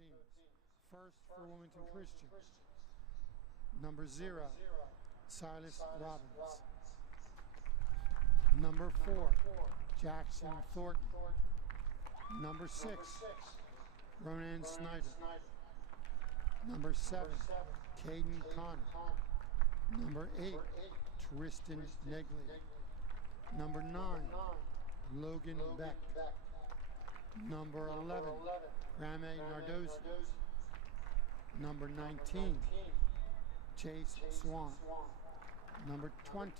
teams. First for Wilmington Christian, number 0, Silas Robbins. Number 4, Jackson Thornton. Number 6, Ronan Snyder. Number 7, Caden Connor. Number 8, Tristan Negley. Number 9, Logan Beck. Number 11, Rame Nardozi. Number 19, Chase Swan. Number 20,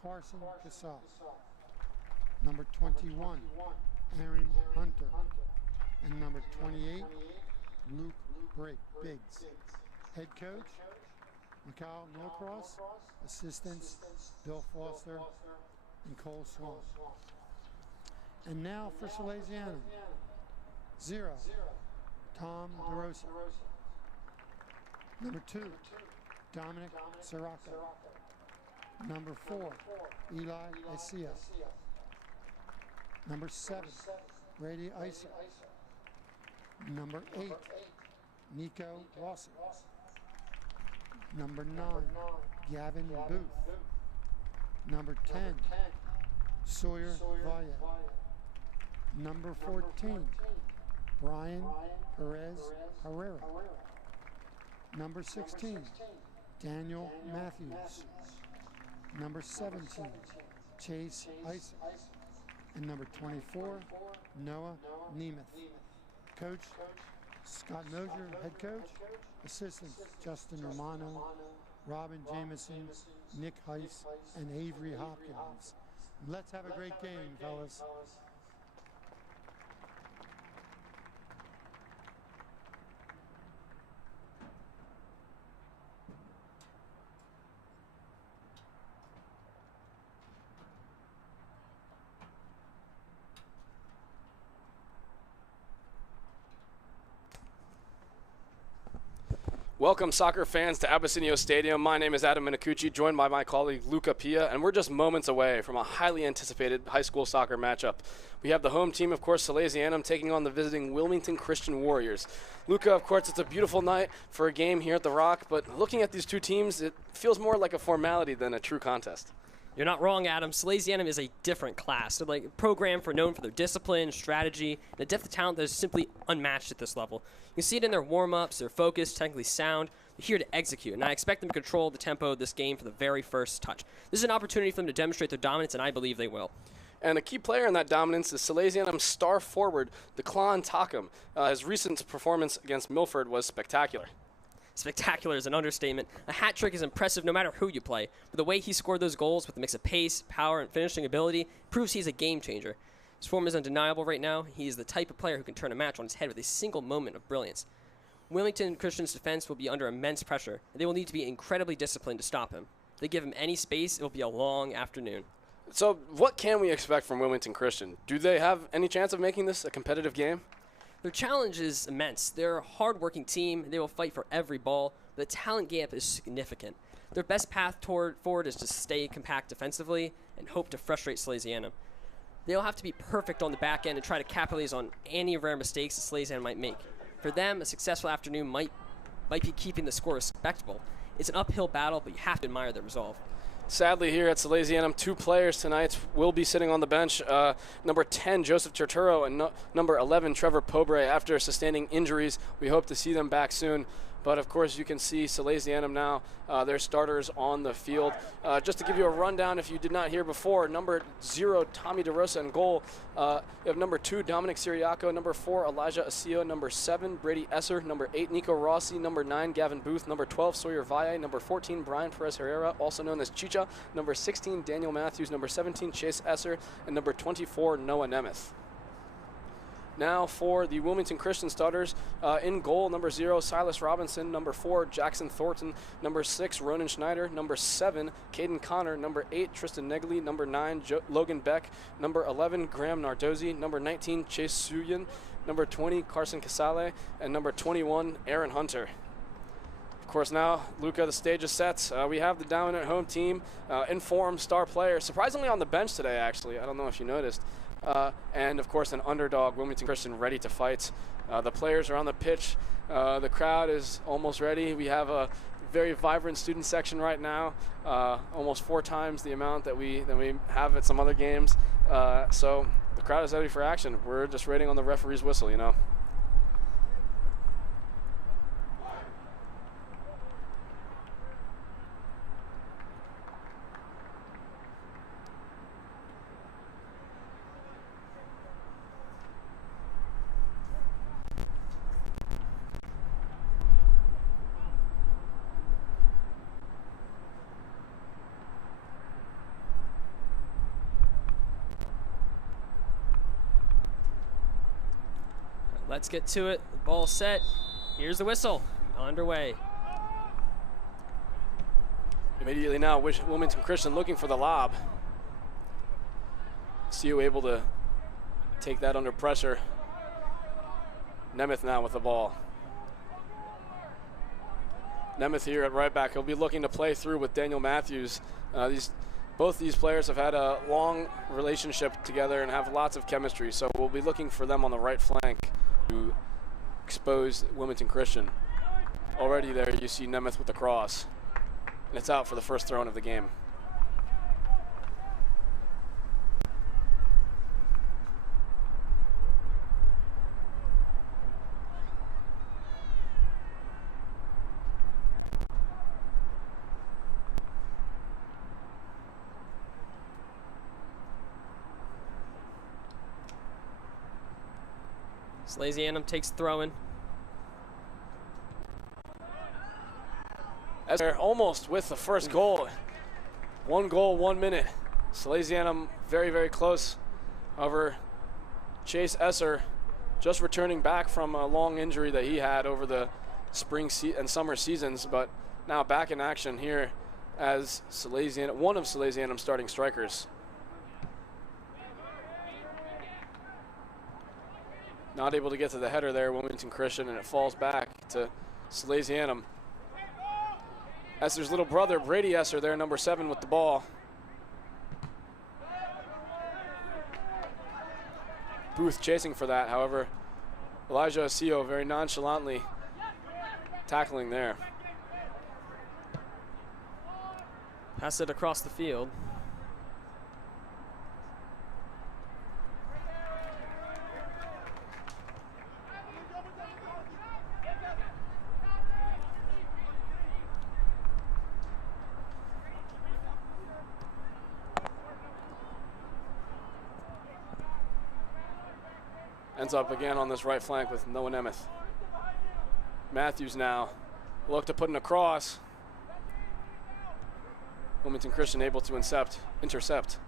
Carson Casal. Number 21, Aaron Hunter. And number 28, Luke Biggs. Head coach, Mikhail Norcross. Assistants, Bill Foster and Cole Swan. And now for Salesianum, 0, Tom DeRosa. Number 2, Dominic Sirocco. Number 4, Eli Esia. Number 7, Brady Iser. Number 8, Nico Lawson. Number 9, Gavin Booth. Number 10, Sawyer Valle. Number 14, Brian Perez Herrera. Number 16, Daniel Matthews. Number 17, Chase Iser. And number 24, Noah Nemeth. Coach, Scott Mosier, head coach. Assistants, Justin Romano, Robin Jameson, Nick Heiss, and Avery Hopkins. Let's have a great game, fellas. Welcome, soccer fans, to Abysinio Stadium. My name is Adam Minicucci, joined by my colleague Luca Pia, and we're just moments away from a highly anticipated high school soccer matchup. We have the home team, of course, Salesianum, taking on the visiting Wilmington Christian Warriors. Luca, of course, it's a beautiful night for a game here at the Rock, but looking at these two teams, it feels more like a formality than a true contest. You're not wrong, Adam. Salesianum is a different class. They're like a program known for their discipline, strategy, and a depth of talent that is simply unmatched at this level. You can see it in their warm-ups, their focus, technically sound. They're here to execute, and I expect them to control the tempo of this game from the very first touch. This is an opportunity for them to demonstrate their dominance, and I believe they will. And a key player in that dominance is Salesianum's star forward, Declan Takum. His recent performance against Milford was spectacular. Spectacular is an understatement. A hat trick is impressive no matter who you play, but the way he scored those goals with a mix of pace, power, and finishing ability proves he's a game changer. His form is undeniable right now. He is the type of player who can turn a match on his head with a single moment of brilliance. Wilmington Christian's defense will be under immense pressure, and they will need to be incredibly disciplined to stop him. If they give him any space, it will be a long afternoon. So what can we expect from Wilmington Christian? Do they have any chance of making this a competitive game? Their challenge is immense. They're a hard-working team. They will fight for every ball. The talent gap is significant. Their best path forward is to stay compact defensively and hope to frustrate Salesianum. They'll have to be perfect on the back end and try to capitalize on any rare mistakes that Salesianum might make. For them, a successful afternoon might be keeping the score respectable. It's an uphill battle, but you have to admire their resolve. Sadly, here at Salesianum, 2 players tonight will be sitting on the bench. Number 10, Joseph Turturro, and number 11, Trevor Pobre. After sustaining injuries, we hope to see them back soon. But, of course, you can see Salesianum now, their starters on the field. Just to give you a rundown, if you did not hear before, number 0, Tommy DeRosa in goal. You have number 2, Dominic Siriaco, number 4, Elijah Asio, number 7, Brady Esser, number 8, Nico Rossi, number 9, Gavin Booth, number 12, Sawyer Valle, number 14, Brian Perez Herrera, also known as Chicha, number 16, Daniel Matthews, number 17, Chase Esser, and number 24, Noah Nemeth. Now for the Wilmington Christian starters, in goal, number 0, Silas Robinson, number 4, Jackson Thornton, number 6, Ronan Schneider, number 7, Caden Connor, number 8, Tristan Negley, number 9, Logan Beck, number 11, Graham Nardozi, number 19, Chase Suyin, number 20, Carson Casale, and number 21, Aaron Hunter. Of course, now, Luca, the stage is set. We have the dominant home team, informed star player, surprisingly on the bench today, actually. I don't know if you noticed. And, of course, an underdog, Wilmington Christian, ready to fight. The players are on the pitch. The crowd is almost ready. We have a very vibrant student section right now, almost 4 times the amount that we have at some other games. So the crowd is ready for action. We're just waiting on the referee's whistle, you know. Let's get to it. The ball set. Here's the whistle. Underway. Immediately now, Wilmington Christian looking for the lob. CU able to take that under pressure. Nemeth now with the ball. Nemeth here at right back. He'll be looking to play through with Daniel Matthews. Both these players have had a long relationship together and have lots of chemistry, so we'll be looking for them on the right flank to expose Wilmington Christian. Already there you see Nemeth with the cross, and it's out for the first throw-in of the game. Salesianum takes throw-in. They're almost with the first goal. 1 goal, 1 minute. Salesianum very, very close. However, Chase Esser just returning back from a long injury that he had over the spring and summer seasons, but now back in action here as one of Salesianum's starting strikers. Not able to get to the header there, Wilmington Christian, and it falls back to Salesianum. Esser's little brother, Brady Esser, there, number 7 with the ball. Booth chasing for that, however. Elijah Osio very nonchalantly tackling there. Pass it across the field. Ends up again on this right flank with Noah Nemeth. Matthews now look to put in a cross. Wilmington Christian able to intercept.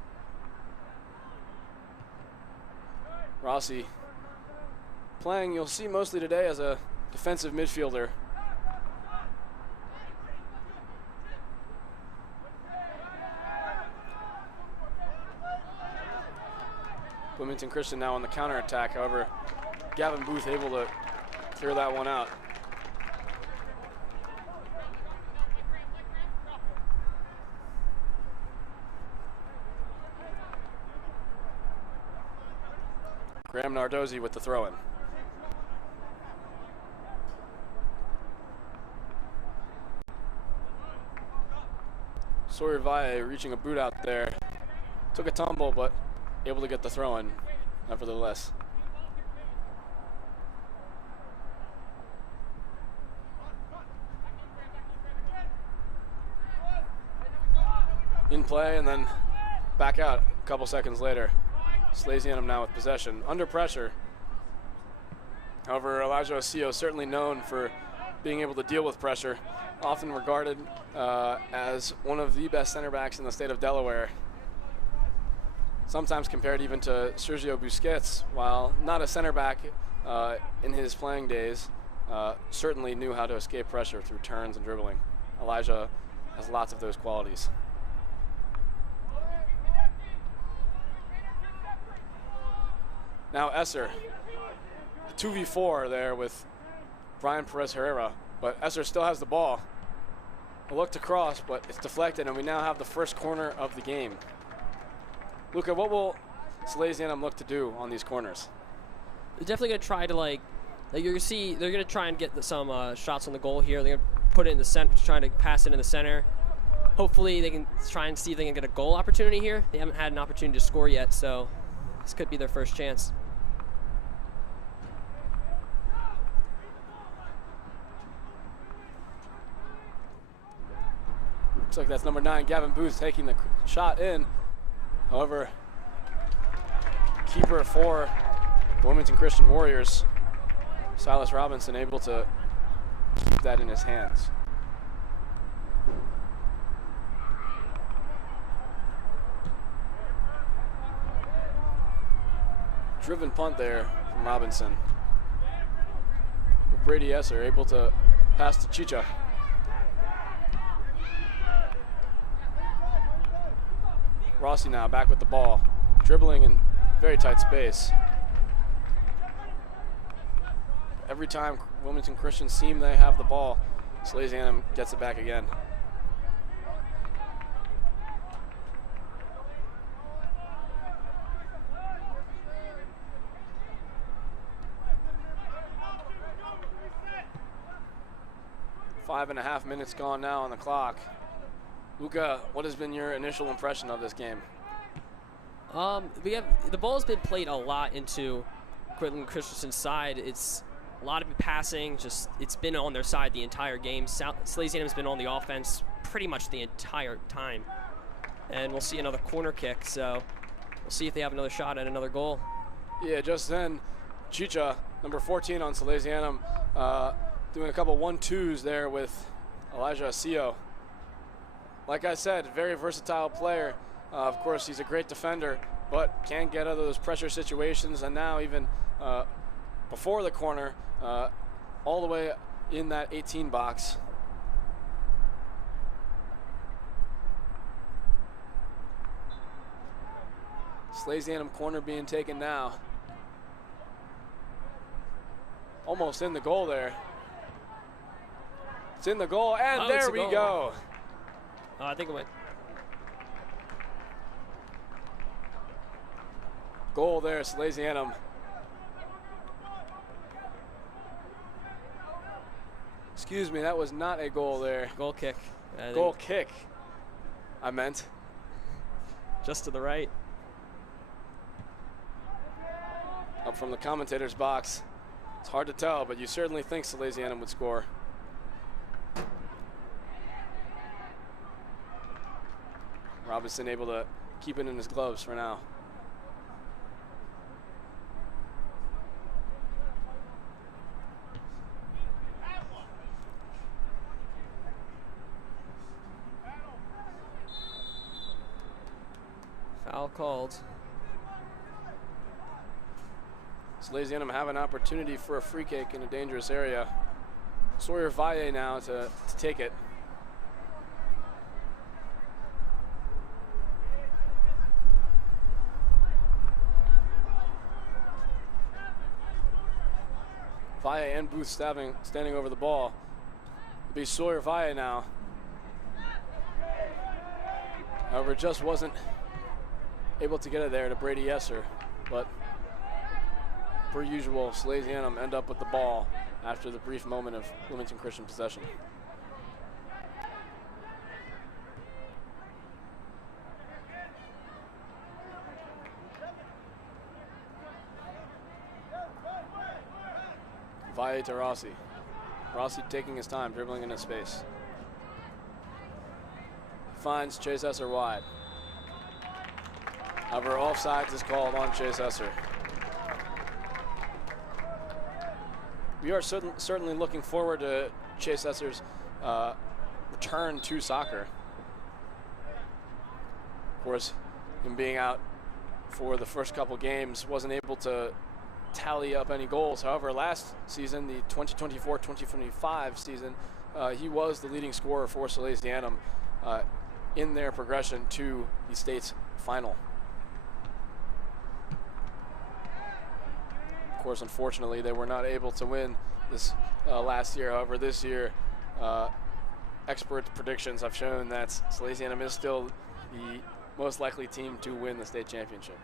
Rossi playing, you'll see mostly today, as a defensive midfielder. Wilmington Christian now on the counterattack. However, Gavin Booth able to clear that one out. Graham Nardozzi with the throw-in. Sawyer Valle reaching a boot out there. Took a tumble, but able to get the throw-in, nevertheless. In play and then back out a couple seconds later. Salesianum now with possession, under pressure. However, Elijah Osio certainly known for being able to deal with pressure, often regarded as one of the best center backs in the state of Delaware. Sometimes compared even to Sergio Busquets, while not a center back in his playing days, certainly knew how to escape pressure through turns and dribbling. Elijah has lots of those qualities. Now Esser, 2v4 there with Brian Perez Herrera, but Esser still has the ball. A look to cross, but it's deflected, and we now have the first corner of the game. Luca, what will Salesianum look to do on these corners? They're definitely going to try to, like you're going to see, they're going to try and get some shots on the goal here. They're going to put it in the center, trying to pass it in the center. Hopefully they can try and see if they can get a goal opportunity here. They haven't had an opportunity to score yet, so this could be their first chance. Looks like that's number 9, Gavin Booth, taking the shot in. However, keeper for the Wilmington Christian Warriors, Silas Robinson, able to keep that in his hands. Driven punt there from Robinson. Brady Esser able to pass to Chicha. Rossi now back with the ball, dribbling in very tight space. Every time Wilmington Christian seem they have the ball, Salesianum gets it back again. Five and a half minutes gone now on the clock. Luca, what has been your initial impression of this game? The ball's been played a lot into Wilmington Christian's side. It's a lot of passing. It's been on their side the entire game. Salesianum's been on the offense pretty much the entire time. And we'll see another corner kick. So we'll see if they have another shot at another goal. Yeah, just then, Chicha, number 14 on Salesianum, doing a couple 1-2s there with Elijah Asio. Like I said, very versatile player. Of course, he's a great defender, but can get out of those pressure situations. And now even before the corner, all the way in that 18 box. Salesianum corner being taken now. Almost in the goal there. It's in the goal, and there we go. I think it went. Goal there, Salesianum. Excuse me, that was not a goal there. Goal kick. Goal kick, I meant. Just to the right. Up from the commentator's box. It's hard to tell, but you certainly think Salesianum would score. Robinson able to keep it in his gloves for now. Foul called. Salesianum have an opportunity for a free kick in a dangerous area. Sawyer Valle now to take it. Valle and Booth standing over the ball. It'll be Sawyer Valle now. However, just wasn't able to get it there to Brady Esser, but per usual, Salesianum end up with the ball after the brief moment of Wilmington Christian possession. Valle to Rossi. Rossi taking his time, dribbling into space. Finds Chase Esser wide. However, offsides is called on Chase Esser. We are certainly looking forward to Chase Esser's return to soccer. Of course, him being out for the first couple games, wasn't able to tally up any goals. However, last season, the 2024-2025 season, he was the leading scorer for Salesianum in their progression to the state's final. Of course, unfortunately, they were not able to win this last year. However, this year, experts' predictions have shown that Salesianum is still the most likely team to win the state championship.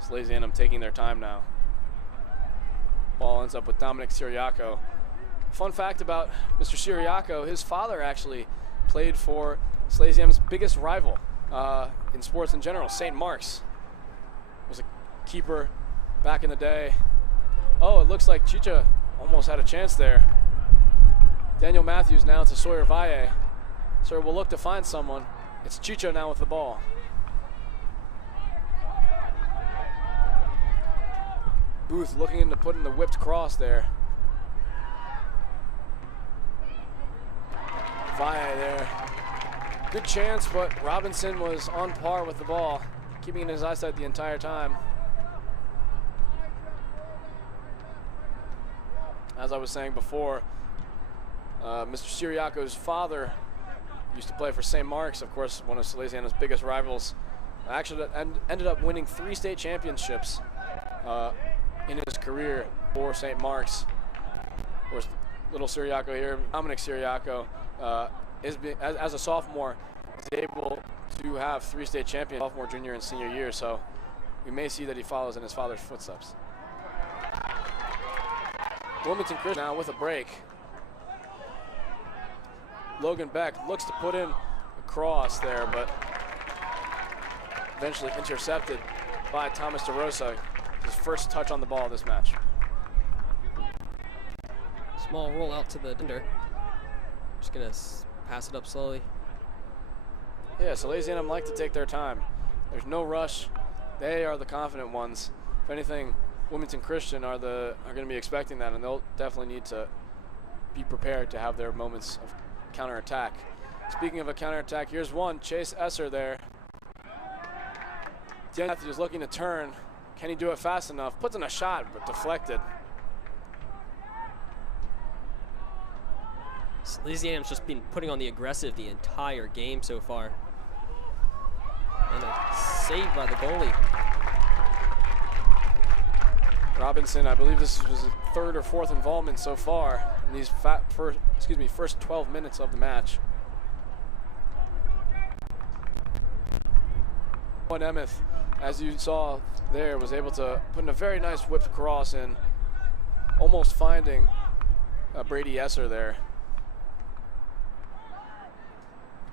Salesianum taking their time now. Ball ends up with Dominic Siriaco. Fun fact about Mr. Siriaco, his father actually played for Salesianum's biggest rival in sports in general, St. Mark's. Was a keeper back in the day. Oh, it looks like Chicha almost had a chance there. Daniel Matthews now to Sawyer Valle. Sawyer will look to find someone. It's Chicha now with the ball. Booth looking into putting the whipped cross there. Valle there. Good chance, but Robinson was on par with the ball, keeping it in his eyesight the entire time. As I was saying before, Mr. Siriaco's father used to play for St. Mark's, of course, one of Salesianum's biggest rivals. Actually ended up winning 3 state championships in his career for St. Mark's. Of course, little Siriaco here, Dominic Siriaco, as a sophomore, is able to have 3 state champions, sophomore, junior, and senior year. So we may see that he follows in his father's footsteps. Wilmington Christian now with a break. Logan Beck looks to put in a cross there, but eventually intercepted by Thomas DeRosa. His first touch on the ball this match. Small roll out to the defender. Just gonna pass it up slowly. Yeah, Salesianum like to take their time. There's no rush. They are the confident ones. If anything, Wilmington Christian are going to be expecting that, and they'll definitely need to be prepared to have their moments of counterattack. Speaking of a counterattack, here's one. Chase Esser there. Dan Matthews looking to turn. Can he do it fast enough? Puts in a shot, but deflected. Salesianum's just been putting on the aggressive the entire game so far. And a save by the goalie. Robinson, I believe this was his 3rd or 4th involvement so far in these first 12 minutes of the match. Emeth, as you saw there, was able to put in a very nice whipped cross in, almost finding Brady Esser there.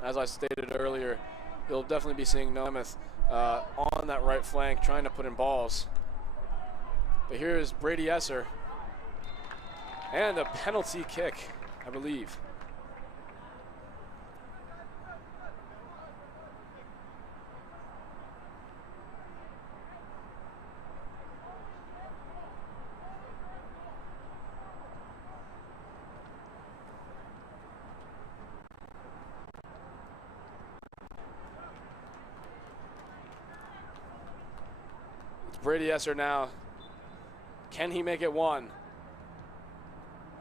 As I stated earlier, you'll definitely be seeing Emeth on that right flank trying to put in balls. But here's Brady Esser, and a penalty kick, I believe. It's Brady Esser now. Can he make it 1?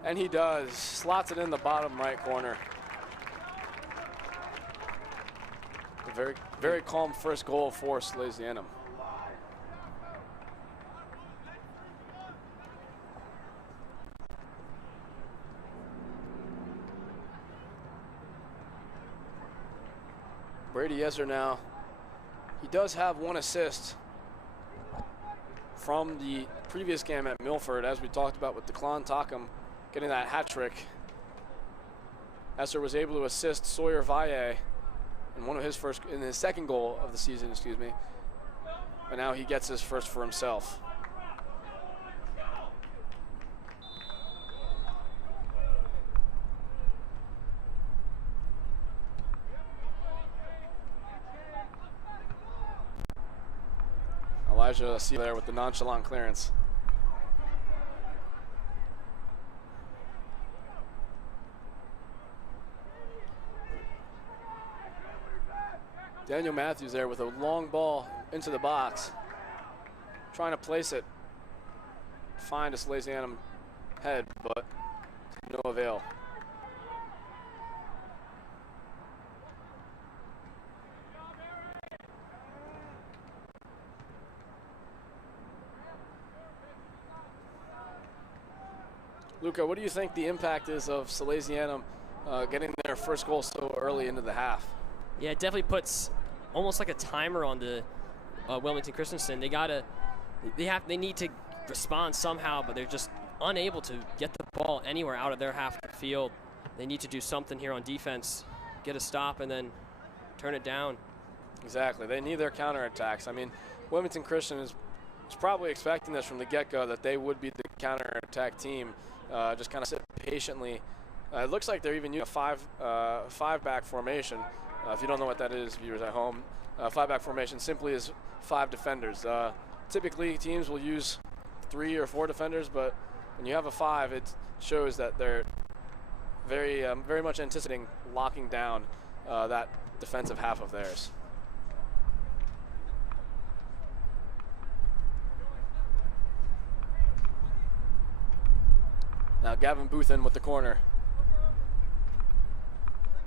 And he does. Slots it in the bottom right corner. A very, very calm first goal for Salesianum. Brady Esser now. He does have 1 assist from the previous game at Milford, as we talked about with Declan Tockham getting that hat trick. Esser was able to assist Sawyer Valle in his second goal of the season, but now he gets his first for himself. Elijah see there with the nonchalant clearance. Daniel Matthews there with a long ball into the box, trying to place it, find a Salesianum head, but no avail. Luca, what do you think the impact is of Salesianum getting their first goal so early into the half? Yeah, it definitely puts almost like a timer on the Wilmington Christensen. They need to respond somehow, but they're just unable to get the ball anywhere out of their half of the field. They need to do something here on defense, get a stop, and then turn it down. Exactly. They need their counterattacks. I mean, Wilmington Christian is probably expecting this from the get-go, that they would be the counterattack team. Just kind of sit patiently. It looks like they're even using a five-back formation. If you don't know what that is, viewers at home, five-back formation simply is 5 defenders. Typically, teams will use 3 or 4 defenders, but when you have a 5, it shows that they're very much anticipating locking down that defensive half of theirs. Now Gavin Boothen with the corner.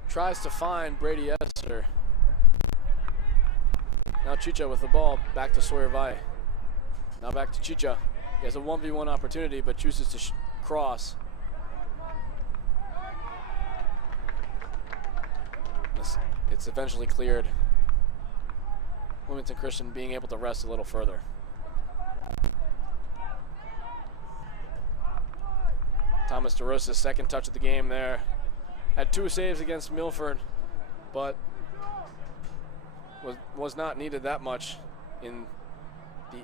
Tries to find Brady Esser. Now Chicha with the ball, back to Sawyer Valle. Now back to Chicha. He has a 1v1 opportunity, but chooses to cross. It's eventually cleared. Wilmington Christian being able to rest a little further. Thomas DeRosa's second touch of the game there. Had 2 saves against Milford, but was not needed that much in the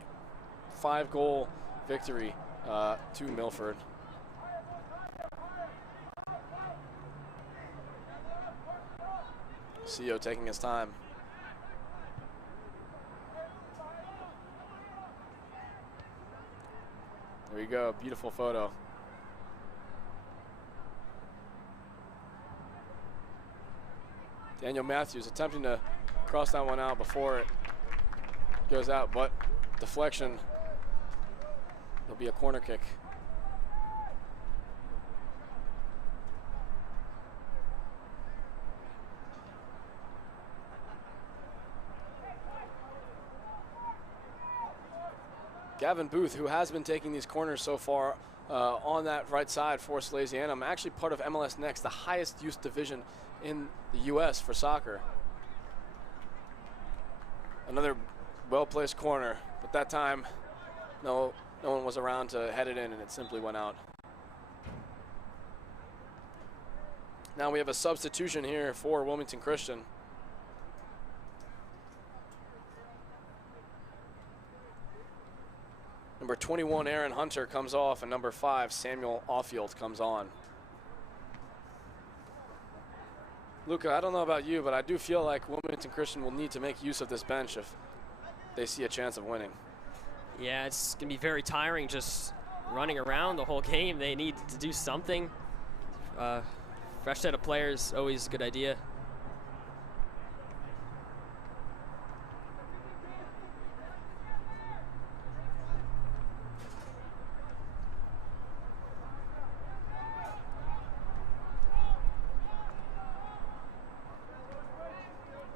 5-goal victory to Milford. CEO taking his time. There you go, beautiful photo. Daniel Matthews attempting to cross that one out before it goes out, but deflection. It'll be a corner kick. Gavin Booth, who has been taking these corners so far on that right side for Salesianum, actually part of MLS Next, the highest youth division in the U.S. for soccer. Another well-placed corner, but that time no one was around to head it in, and it simply went out. Now we have a substitution here for Wilmington Christian. Number 21, Aaron Hunter, comes off, and number 5, Samuel Offield, comes on. Luca, I don't know about you, but I do feel like Wilmington Christian will need to make use of this bench if they see a chance of winning. Yeah, it's going to be very tiring just running around the whole game. They need to do something. Fresh set of players, always a good idea.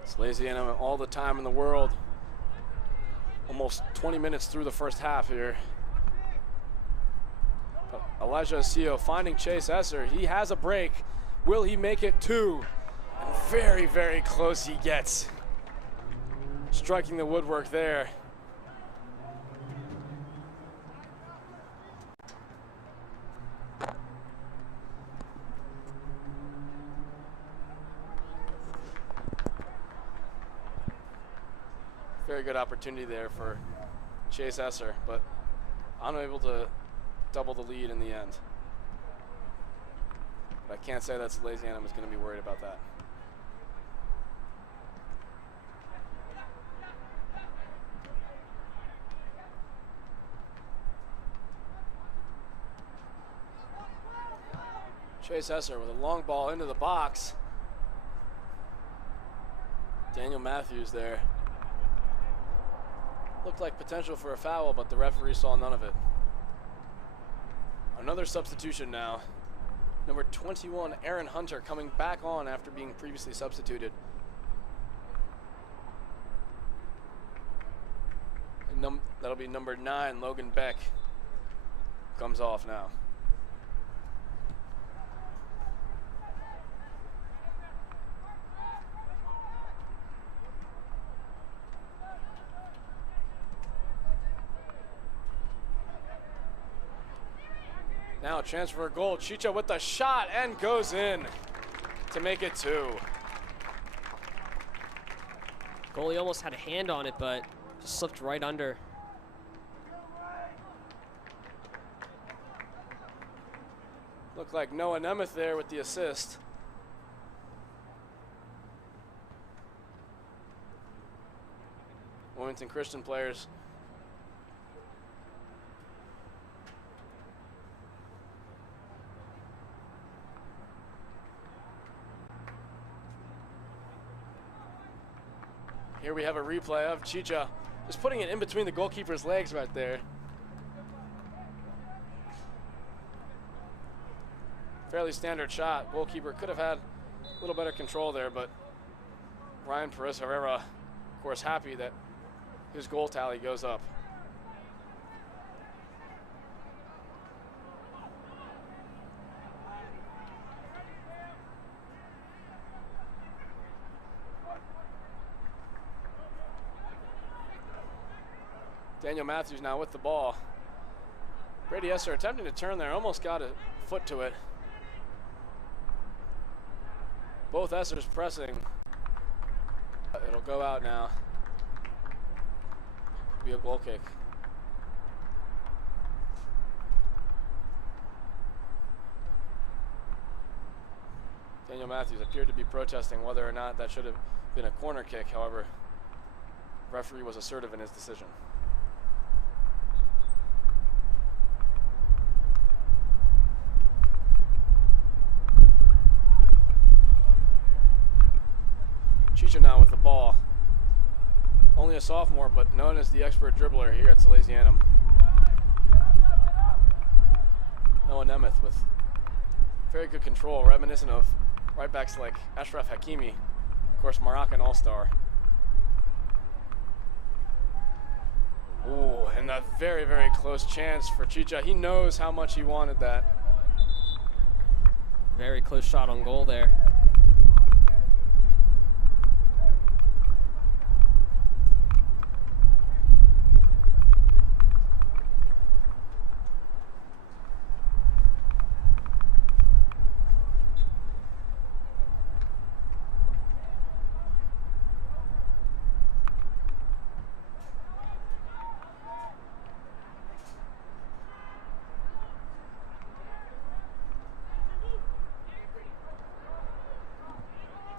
Salesianum all the time in the world. Almost 20 minutes through the first half here. But Elijah Asio finding Chase Esser. He has a break. Will he make it 2? And very, very close he gets. Striking the woodwork there. Very good opportunity there for Chase Esser, but unable to double the lead in the end. But I can't say that Salesianum is going to be worried about that. Chase Esser with a long ball into the box. Daniel Matthews there. Looked like potential for a foul, but the referee saw none of it. Another substitution now. Number 21, Aaron Hunter, coming back on after being previously substituted. And that'll be number 9, Logan Beck, comes off now. Now transfer goal. Chicha with the shot and goes in to make it 2. Goalie almost had a hand on it, but just slipped right under. Looked like Noah Nemeth there with the assist. Wilmington Christian players. Here we have a replay of Chicha just putting it in between the goalkeeper's legs right there. Fairly standard shot. Goalkeeper could have had a little better control there, but Ryan Perez Herrera, of course, happy that his goal tally goes up. Daniel Matthews now with the ball. Brady Esser attempting to turn there, almost got a foot to it. Both Essers pressing. It'll go out now. Be a goal kick. Daniel Matthews appeared to be protesting whether or not that should have been a corner kick. However, referee was assertive in his decision. Chicha now with the ball. Only a sophomore, but known as the expert dribbler here at Salesianum. Noah Nemeth with very good control, reminiscent of right backs like Ashraf Hakimi, of course, Moroccan all-star. Ooh, and a very, very close chance for Chicha. He knows how much he wanted that. Very close shot on goal there.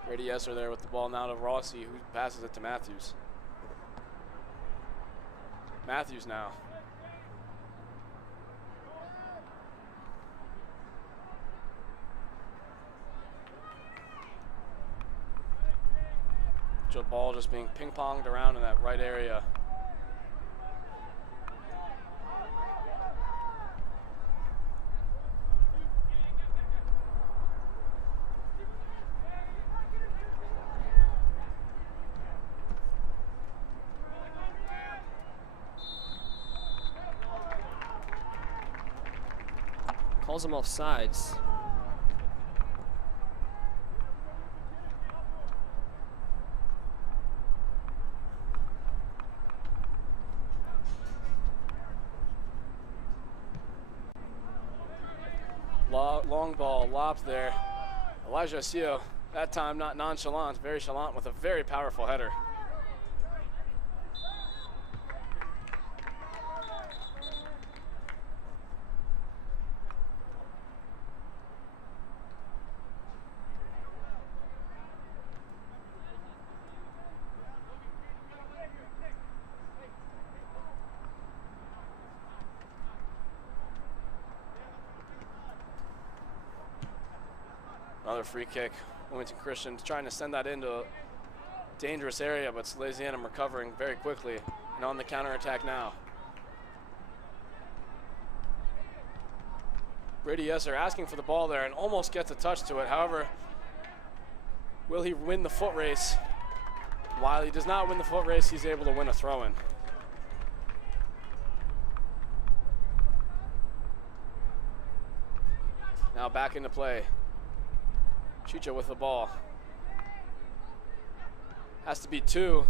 Brady Esser there with the ball now to Rossi, who passes it to Matthews. Matthews now. The ball just being ping-ponged around in that right area. Calls him off sides. Long ball lobbed there. Elijah Asio, that time not nonchalant, very chalant with a very powerful header. Another free kick. Wilmington Christian trying to send that into a dangerous area, but Salesianum recovering very quickly and on the counterattack now. Brady Esser asking for the ball there and almost gets a touch to it. However, will he win the foot race? While he does not win the foot race, he's able to win a throw-in. Now back into play. Chicha with the ball. Has to be 2.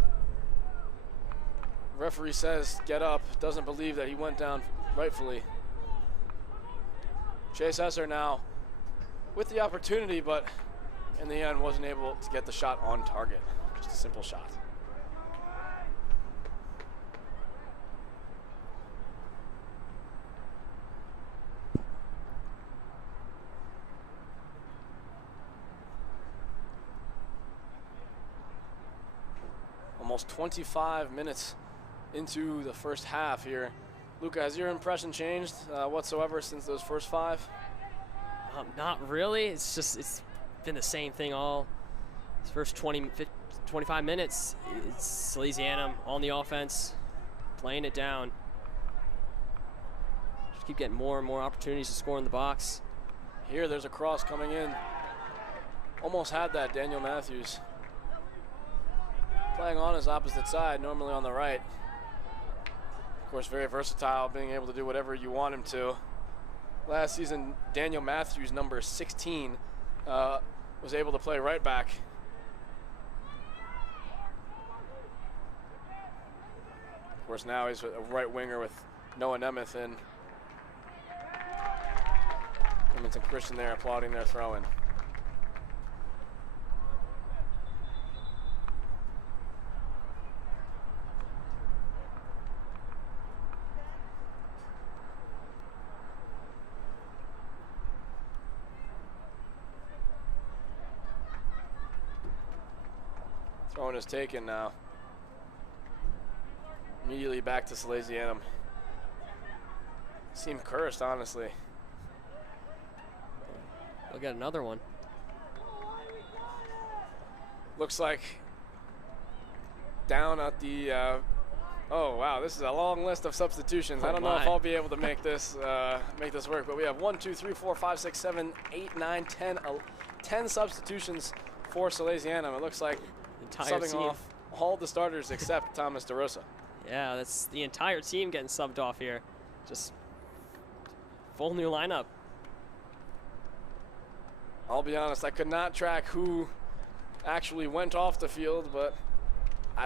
Referee says get up. Doesn't believe that he went down rightfully. Chase Esser now with the opportunity, but in the end wasn't able to get the shot on target. Just a simple shot. Almost 25 minutes into the first half here. Luca, has your impression changed whatsoever since those first 5? Not really. It's been the same thing all. This first 25 minutes, it's Salesianum on the offense, playing it down. Just keep getting more and more opportunities to score in the box. Here, there's a cross coming in. Almost had that, Daniel Matthews. Playing on his opposite side, normally on the right. Of course, very versatile, being able to do whatever you want him to. Last season, Daniel Matthews, number 16, was able to play right back. Of course, now he's a right winger with Noah Nemeth in. Wilmington Christian there applauding their throw-in. Throw-in is taken now. Immediately back to Salesianum. Seemed cursed, honestly. We'll get another one. Looks like down at the, oh wow, this is a long list of substitutions. I don't know if I'll be able to make this work, but we have 1, 2, 3, 4, 5, 6, 7, 8, 9, 10, 10 substitutions for Salesianum. It looks like subbing off all the starters except Thomas DeRosa. Yeah, that's the entire team getting subbed off here. Just full new lineup. I'll be honest, I could not track who actually went off the field, but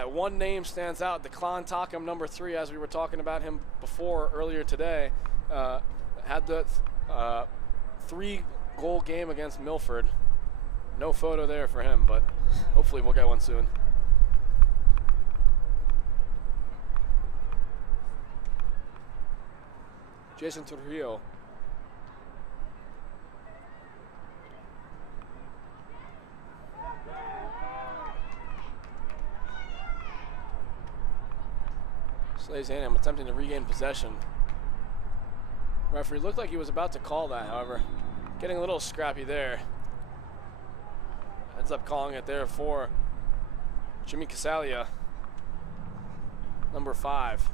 one name stands out, Declan Takam, number 3, as we were talking about him before earlier today. Had the 3-goal game against Milford. No photo there for him, but hopefully we'll get one soon. Jason Trujillo. Salesianum attempting to regain possession. Referee looked like he was about to call that, however. Getting a little scrappy there. Ends up calling it there for Jimmy Casalia, number 5.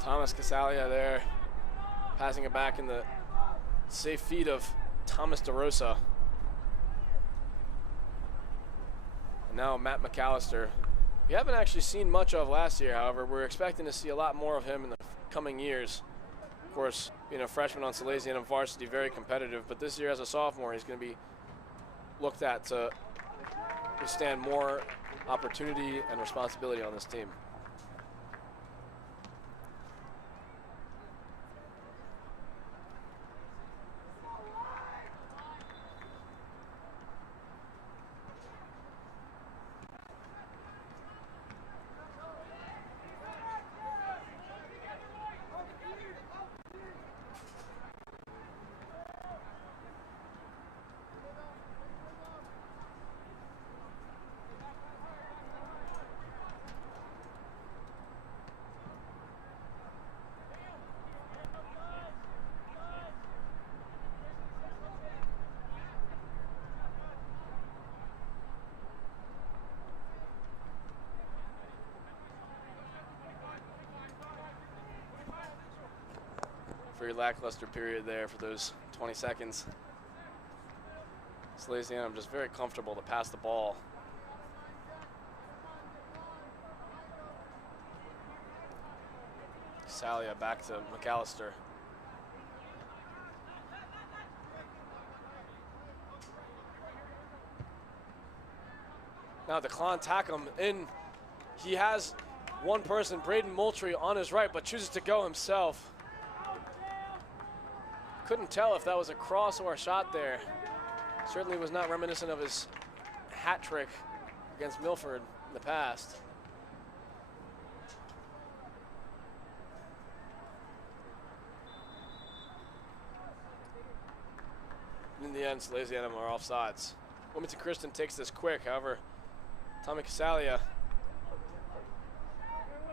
Thomas Casalia there, passing it back in the safe feet of Thomas DeRosa. And now Matt McAllister. We haven't actually seen much of last year, however. We're expecting to see a lot more of him in the coming years. Of course, being a freshman on Salesianum Varsity, very competitive, but this year as a sophomore, he's going to be looked at to withstand more opportunity and responsibility on this team. Very lackluster period there for those 20 seconds. Salesianum just very comfortable to pass the ball. Casalia back to McAllister. Now DeClon Tackham in. He has one person, Braden Moultrie, on his right, but chooses to go himself. Couldn't tell if that was a cross or a shot there. Certainly was not reminiscent of his hat trick against Milford in the past. In the end, Salesianum are offsides. Wilmington Christian takes this quick, however, Tommy Casalia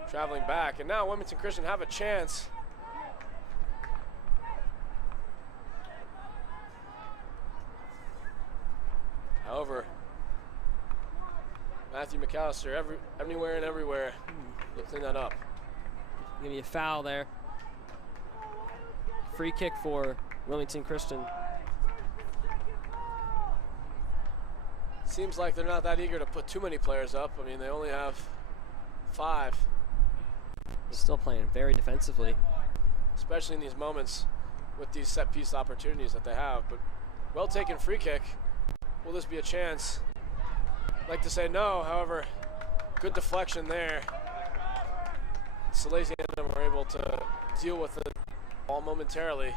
traveling back, and now Wilmington Christian have a chance. However, Matthew McAllister anywhere and everywhere to clean that up. Give me a foul there. Free kick for Wilmington Christian. Seems like they're not that eager to put too many players up. I mean, they only have 5. Still playing very defensively. Especially in these moments with these set piece opportunities that they have. But well taken free kick. Will this be a chance? I'd like to say no, however, good deflection there. Salesianum were able to deal with the ball momentarily.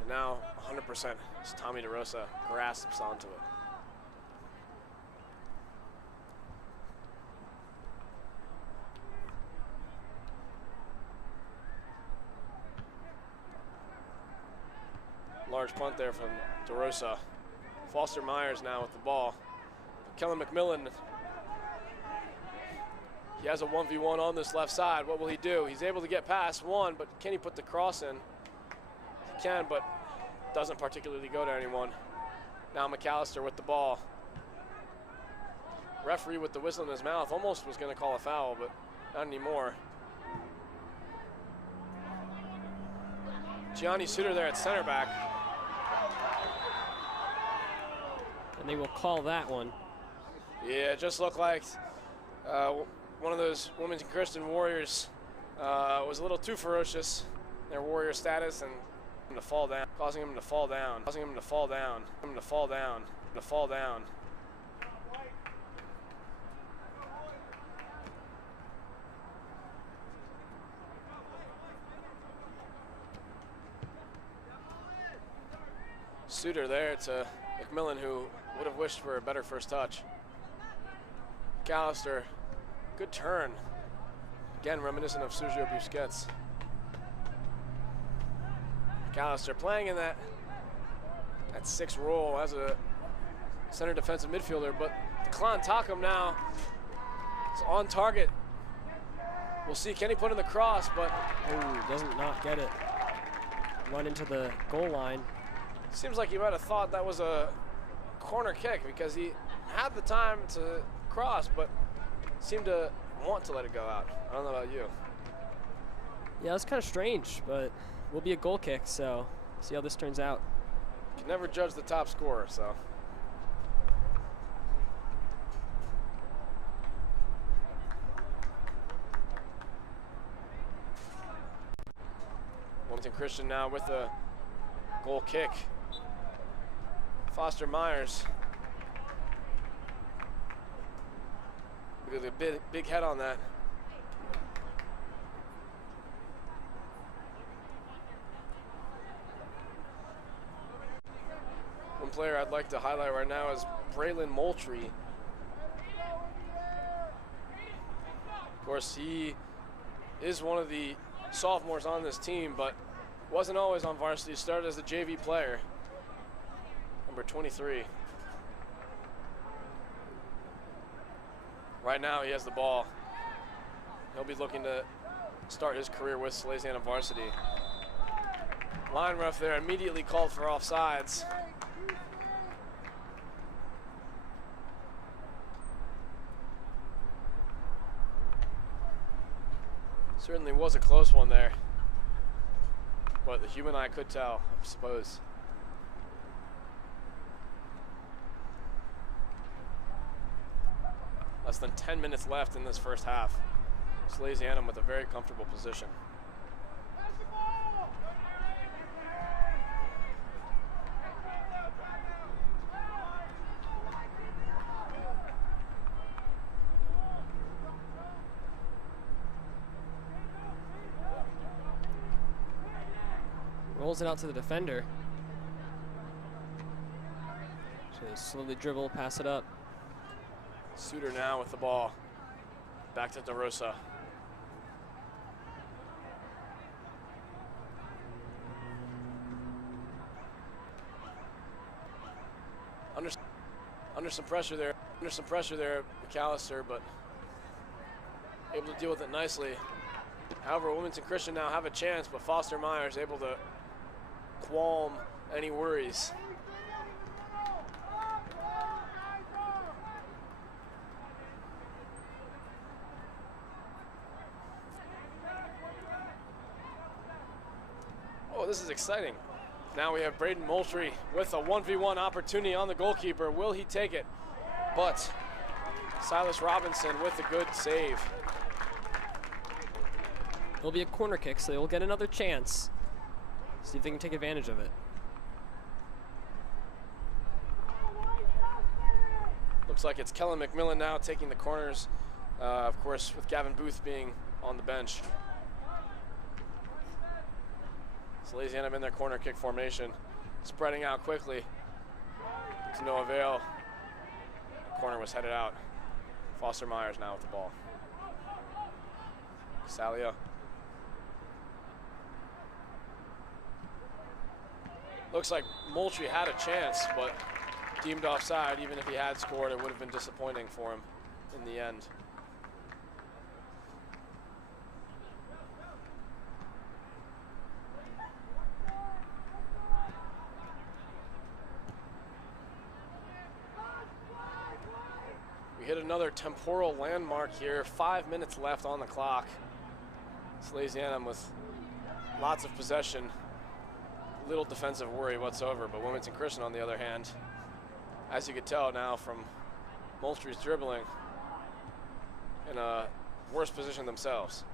And now 100% as Tommy DeRosa grasps onto it. Large punt there from DeRosa. Foster Myers now with the ball. Kellen McMillan, he has a 1v1 on this left side. What will he do? He's able to get past one, but can he put the cross in? He can, but doesn't particularly go to anyone. Now McAllister with the ball. Referee with the whistle in his mouth almost was going to call a foul, but not anymore. Gianni Suter there at center back. And they will call that one. Yeah, it just looked like one of those Wilmington Christian Warriors was a little too ferocious in their warrior status and to fall down, causing him to fall down, to fall down. Suter there to McMillan, who would have wished for a better first touch. McAllister, good turn. Again, reminiscent of Sergio Busquets. McAllister playing in that 6 role as a center defensive midfielder, but DeClon Tackham now is on target. We'll see, can he put in the cross, but doesn't not get it. Run into the goal line. Seems like he might have thought that was a corner kick because he had the time to cross, but seemed to want to let it go out. I don't know about you. Yeah, it's kind of strange, but will be a goal kick, so see how this turns out. Can never judge the top scorer, so. Wilmington Christian now with a goal kick. Foster Myers. Look at the big head on that. One player I'd like to highlight right now is Braylon Moultrie. Of course, he is one of the sophomores on this team, but wasn't always on varsity. Started as a JV player. Number 23. Right now he has the ball. He'll be looking to start his career with Salesianum varsity. Line ref there immediately called for offsides. Certainly was a close one there, but the human eye could tell, I suppose. Less than 10 minutes left in this first half. Salesianum with a very comfortable position. Rolls it out to the defender. So slowly dribble, pass it up. Suter now with the ball. Back to DeRosa. Under some pressure there. McAllister, but able to deal with it nicely. However, Wilmington Christian now have a chance, but Foster Myers able to qualm any worries. Oh, this is exciting. Now we have Braden Moultrie with a 1v1 opportunity on the goalkeeper. Will he take it? But Silas Robinson with a good save. It'll be a corner kick, so they'll get another chance. See if they can take advantage of it. Looks like it's Kellen McMillan now taking the corners, of course, with Gavin Booth being on the bench. Salesianum in their corner kick formation, spreading out quickly to no avail. The corner was headed out. Foster Myers now with the ball. Salia. Looks like Moultrie had a chance, but deemed offside. Even if he had scored, it would have been disappointing for him in the end. Hit another temporal landmark here. 5 minutes left on the clock. Salesianum with lots of possession, little defensive worry whatsoever, but Wilmington Christian, on the other hand, as you could tell now from Moultrie's dribbling, in a worse position themselves.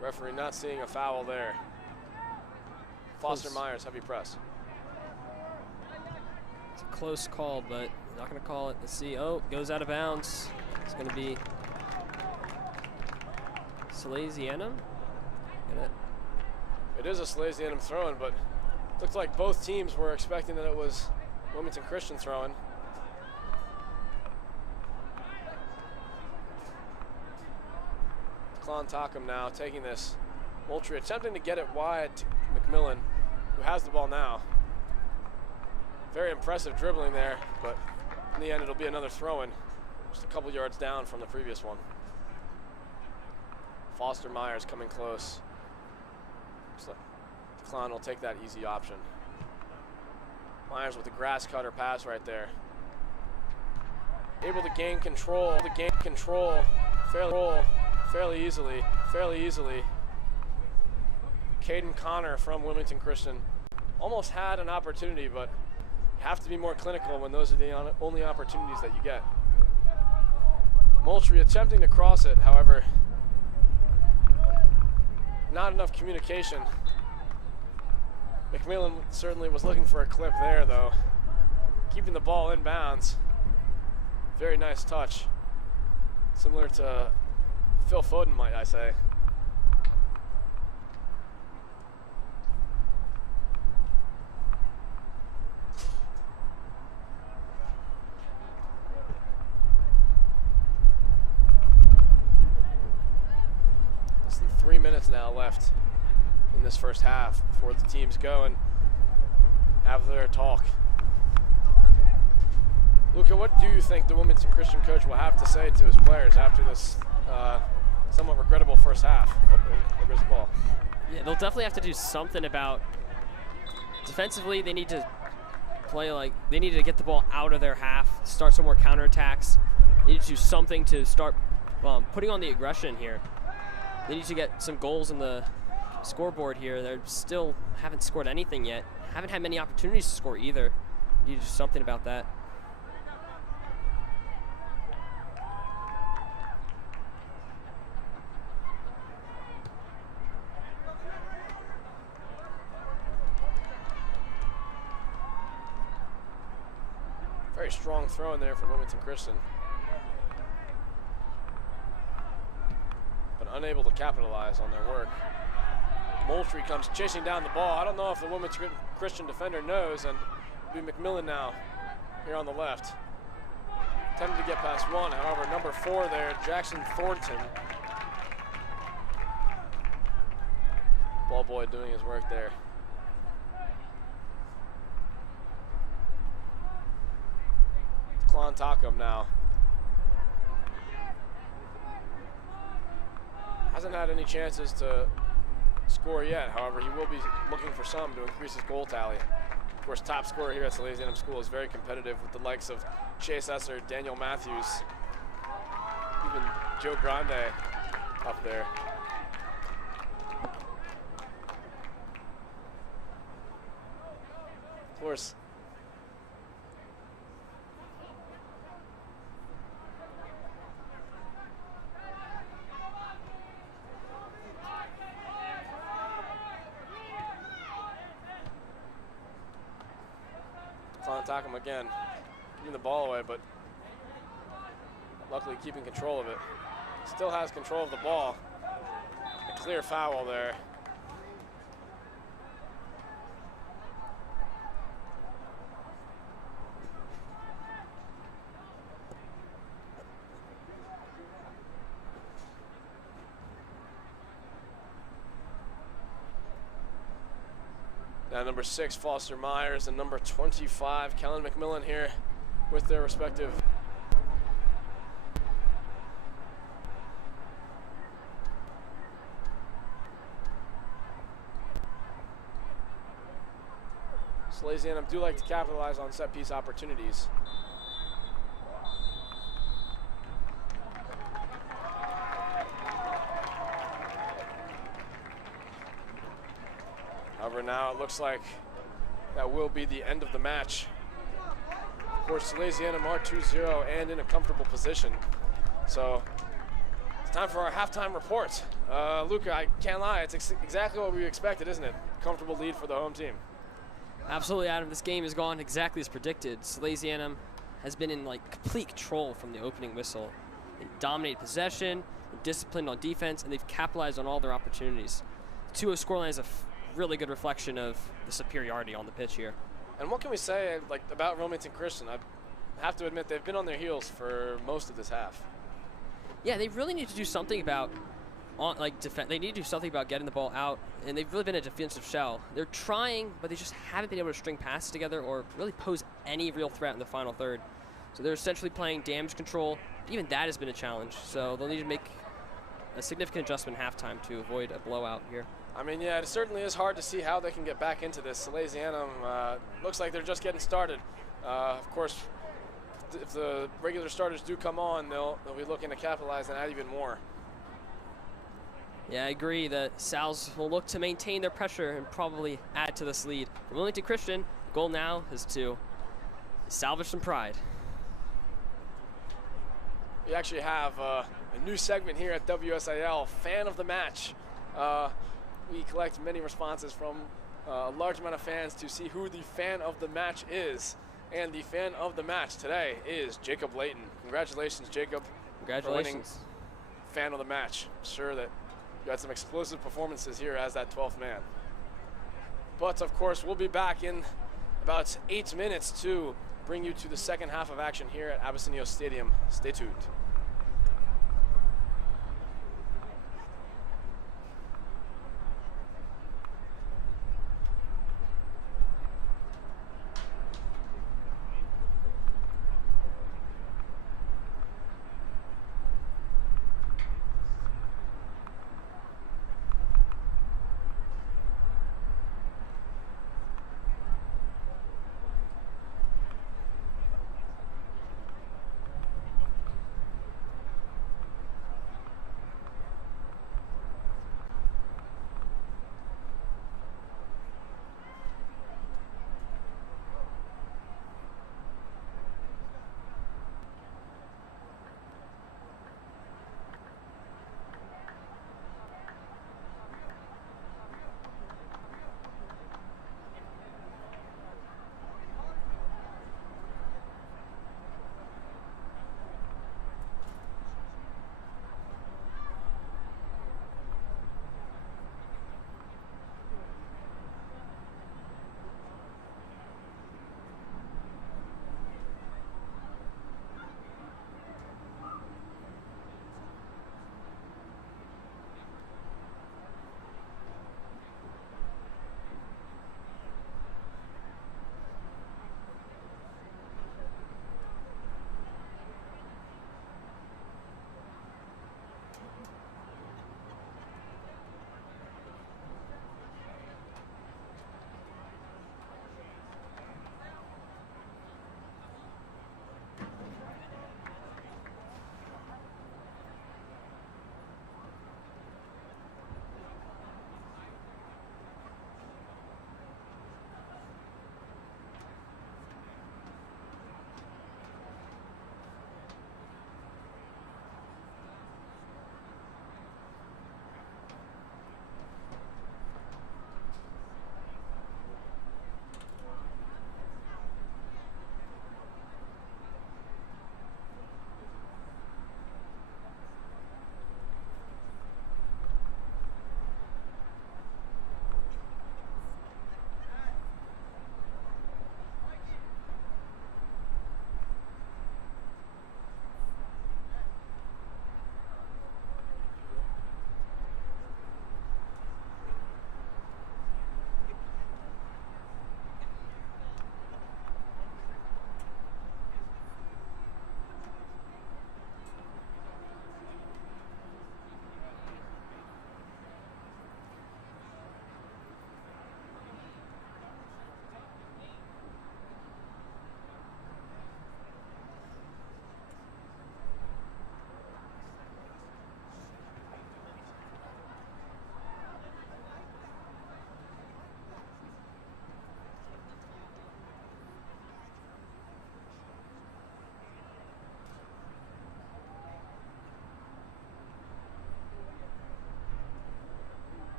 Referee not seeing a foul there. Foster Myers, heavy press. It's a close call, but not going to call it. Let's see. Oh, goes out of bounds. It's going to be Salesianum. It is a Salesianum throw-in, but it looked like both teams were expecting that it was Wilmington Christian throw-in. Clon-Tockham now taking this. Moultrie attempting to get it wide to McMillan, who has the ball now. Very impressive dribbling there, but in the end it'll be another throw-in, just a couple yards down from the previous one. Foster Myers coming close. So Clon will take that easy option. Myers with the grass cutter pass right there. Able to gain control fairly easily. Caden Connor from Wilmington Christian almost had an opportunity, but you have to be more clinical when those are the only opportunities that you get. Moultrie attempting to cross it, however, not enough communication. McMillan certainly was looking for a clip there, though. Keeping the ball in bounds. Very nice touch. Similar to Phil Foden, might I say. Less than 3 minutes now left in this first half before the teams go and have their talk. Luca, what do you think the Wilmington Christian coach will have to say to his players after this somewhat regrettable first half? Oh, there goes the ball. Yeah, they'll definitely have to do something about defensively. They need to play like they need to get the ball out of their half, start some more counterattacks. They need to do something to start putting on the aggression here. They need to get some goals in the scoreboard here. They still haven't scored anything yet. Haven't had many opportunities to score either. Need to do something about that. Very strong throw in there from Wilmington Christian. unable to capitalize on their work. Moultrie comes chasing down the ball. I don't know if the Wilmington Christian defender knows, and it'll be McMillan now here on the left. Attempting to get past one, however, number 4 there, Jackson Thornton. Ball boy doing his work there. Clontakum now. Hasn't had any chances to score yet. However, he will be looking for some to increase his goal tally. Of course, top scorer here at Salesianum School is very competitive with the likes of Chase Esser, Daniel Matthews, even Joe Grande up there. Of course, Clontakum again, giving the ball away, but luckily keeping control of it. Still has control of the ball. A clear foul there. Now number 6, Foster Myers, and number 25, Kellen McMillan here with their respective Salesianum do like to capitalize on set piece opportunities. However, now it looks like that will be the end of the match. Of course, Salesianum are 2-0 and in a comfortable position. So it's time for our halftime report. Luca, I can't lie, it's exactly what we expected, isn't it? Comfortable lead for the home team. Absolutely, Adam. This game has gone exactly as predicted. Salesianum has been in complete control from the opening whistle. They dominated possession, disciplined on defense, and they've capitalized on all their opportunities. The 2-0 scoreline is a really good reflection of the superiority on the pitch here. And what can we say about Wilmington Christian? I have to admit they've been on their heels for most of this half. Yeah, they really need to do something about they need to do something about getting the ball out, and they've really been a defensive shell. They're trying, but they just haven't been able to string passes together or really pose any real threat in the final third. So they're essentially playing damage control. Even that has been a challenge. So they'll need to make a significant adjustment halftime to avoid a blowout here. I mean, yeah, it certainly is hard to see how they can get back into this. Salesianum looks like they're just getting started. Of course, if the regular starters do come on, they'll be looking to capitalize and add even more. Yeah, I agree that Sal's will look to maintain their pressure and probably add to this lead. For Wilmington Christian, the goal now is to salvage some pride. We actually have a new segment here at WSIL, Fan of the Match. We collect many responses from a large amount of fans to see who the fan of the match is. And the fan of the match today is Jacob Layton. Congratulations, Jacob. Congratulations. For winning fan of the match. I'm sure that you had some explosive performances here as that 12th man. But of course, we'll be back in about 8 minutes to bring you to the second half of action here at Abysinio Stadium. Stay tuned.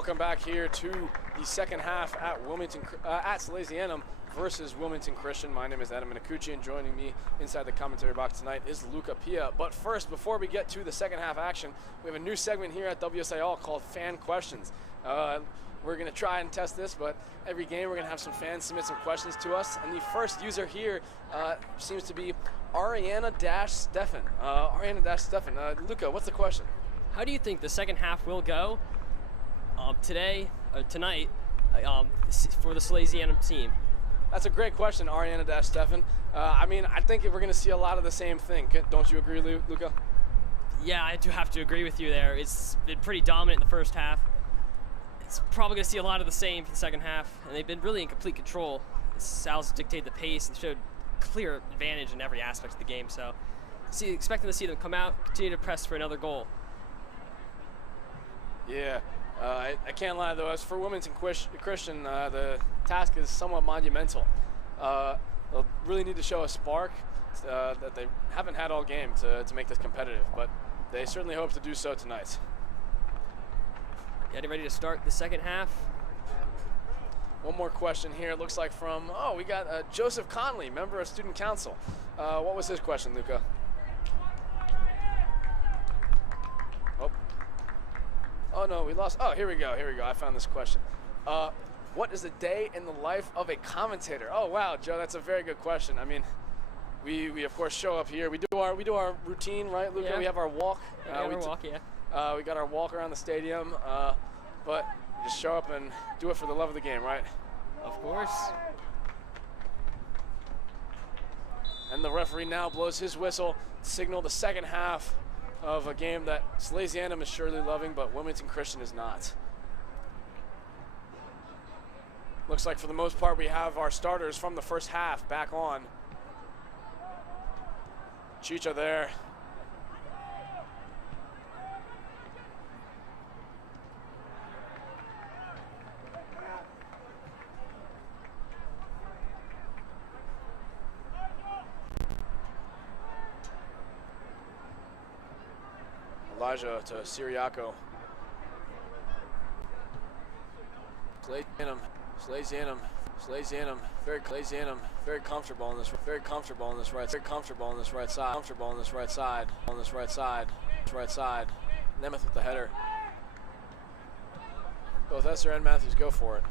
Welcome back here to the second half at Wilmington, at Salesianum versus Wilmington Christian. My name is Adam Minicucci, and joining me inside the commentary box tonight is Luca Pia. But first, before we get to the second half action, we have a new segment here at WSIL called Fan Questions. We're going to try and test this, but every game we're going to have some fans submit some questions to us. And the first user here seems to be Ariana-Stefan. Ariana-Stefan. Luca, what's the question? How do you think the second half will go tonight for the Salesianum team? That's a great question, Ariana-Stefan. I mean, I think we're going to see a lot of the same thing. Don't you agree, Luca? Yeah, I do have to agree with you there. It's been pretty dominant in the first half. It's probably going to see a lot of the same for the second half, and they've been really in complete control. Sal's dictated the pace and showed clear advantage in every aspect of the game. So, expecting to see them come out, continue to press for another goal. Yeah, I can't lie though. As for Wilmington Christian, the task is somewhat monumental. They'll really need to show a spark that they haven't had all game to make this competitive, but they certainly hope to do so tonight. Getting ready to start the second half. One more question here. It looks like from, we got Joseph Conley, member of Student Council. What was his question, Luca? Oh no, we lost. Oh, here we go. I found this question. What is a day in the life of a commentator? Oh wow, Joe, that's a very good question. I mean, we of course show up here. We do our routine, right, Luca? Yeah. We have our walk. We We got our walk around the stadium, but we just show up and do it for the love of the game, right? Of course. And the referee now blows his whistle to signal the second half of a game that Salesianum is surely loving, but Wilmington Christian is not. Looks like for the most part we have our starters from the first half back on. Chicha there. Elijah to Siriaco. Salesianum, very comfortable on this right side. Nemeth with the header. Both Esser and Matthews go for it.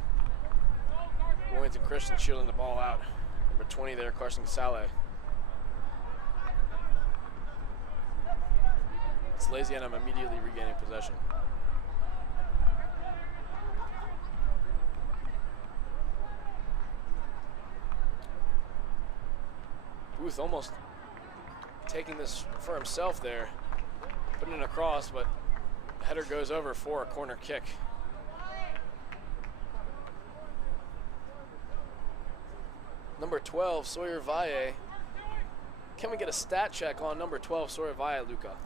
Wilmington Christian shielding the ball out. Number 20 there, Carson Casale. Salesianum immediately regaining possession. Booth almost taking this for himself there, putting it across, but the header goes over for a corner kick. Number 12, Sawyer Valle. Can we get a stat check on number 12, Sawyer Valle, Luca?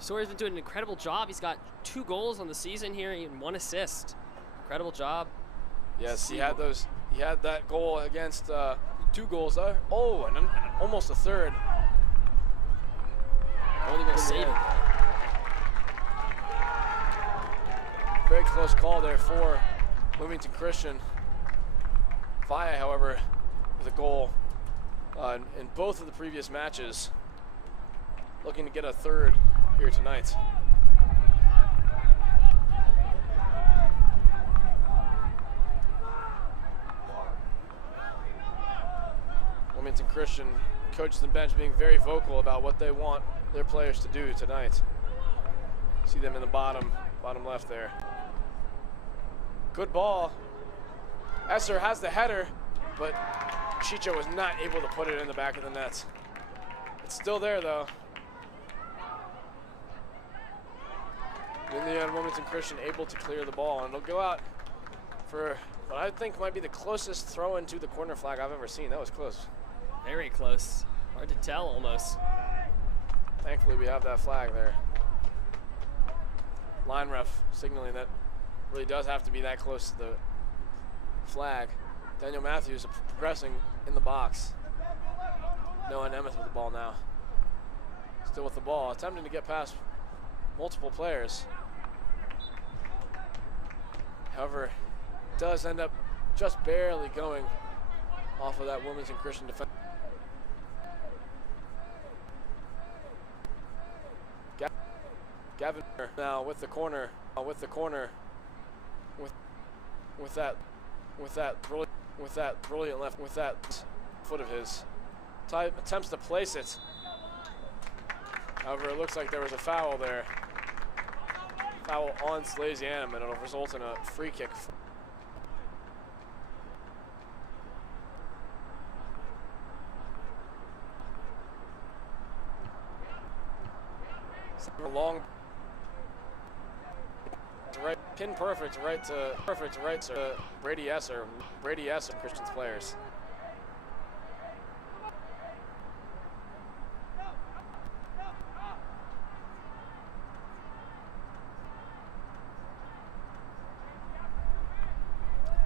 Sawyer's been doing an incredible job. He's got 2 goals on the season here and 1 assist. Incredible job. Yes, he had that goal against 2 goals there. Oh, and almost a third. Only going to save it. Very close call there for Wilmington Christian. Valle, however, with a goal in both of the previous matches, looking to get a third here tonight. Wilmington Christian coaches and bench being very vocal about what they want their players to do tonight. See them in the bottom left there. Good ball. Esser has the header, but Chicha was not able to put it in the back of the net. It's still there though. In the end, Wilmington Christian able to clear the ball, and it'll go out for what I think might be the closest throw into the corner flag I've ever seen. That was close. Very close. Hard to tell almost. Thankfully, we have that flag there. Line ref signaling that really does have to be that close to the flag. Daniel Matthews progressing in the box. Noah Nemeth with the ball now. Still with the ball, attempting to get past multiple players. However, does end up just barely going off of that Wilmington Christian defense. Gavin now with the corner, with that brilliant left, with that foot of his. Attempts to place it. However, it looks like there was a foul there. Foul on Salesianum, and it'll result in a free kick. Long, right, pin perfect, right to Brady Esser, Christian's players.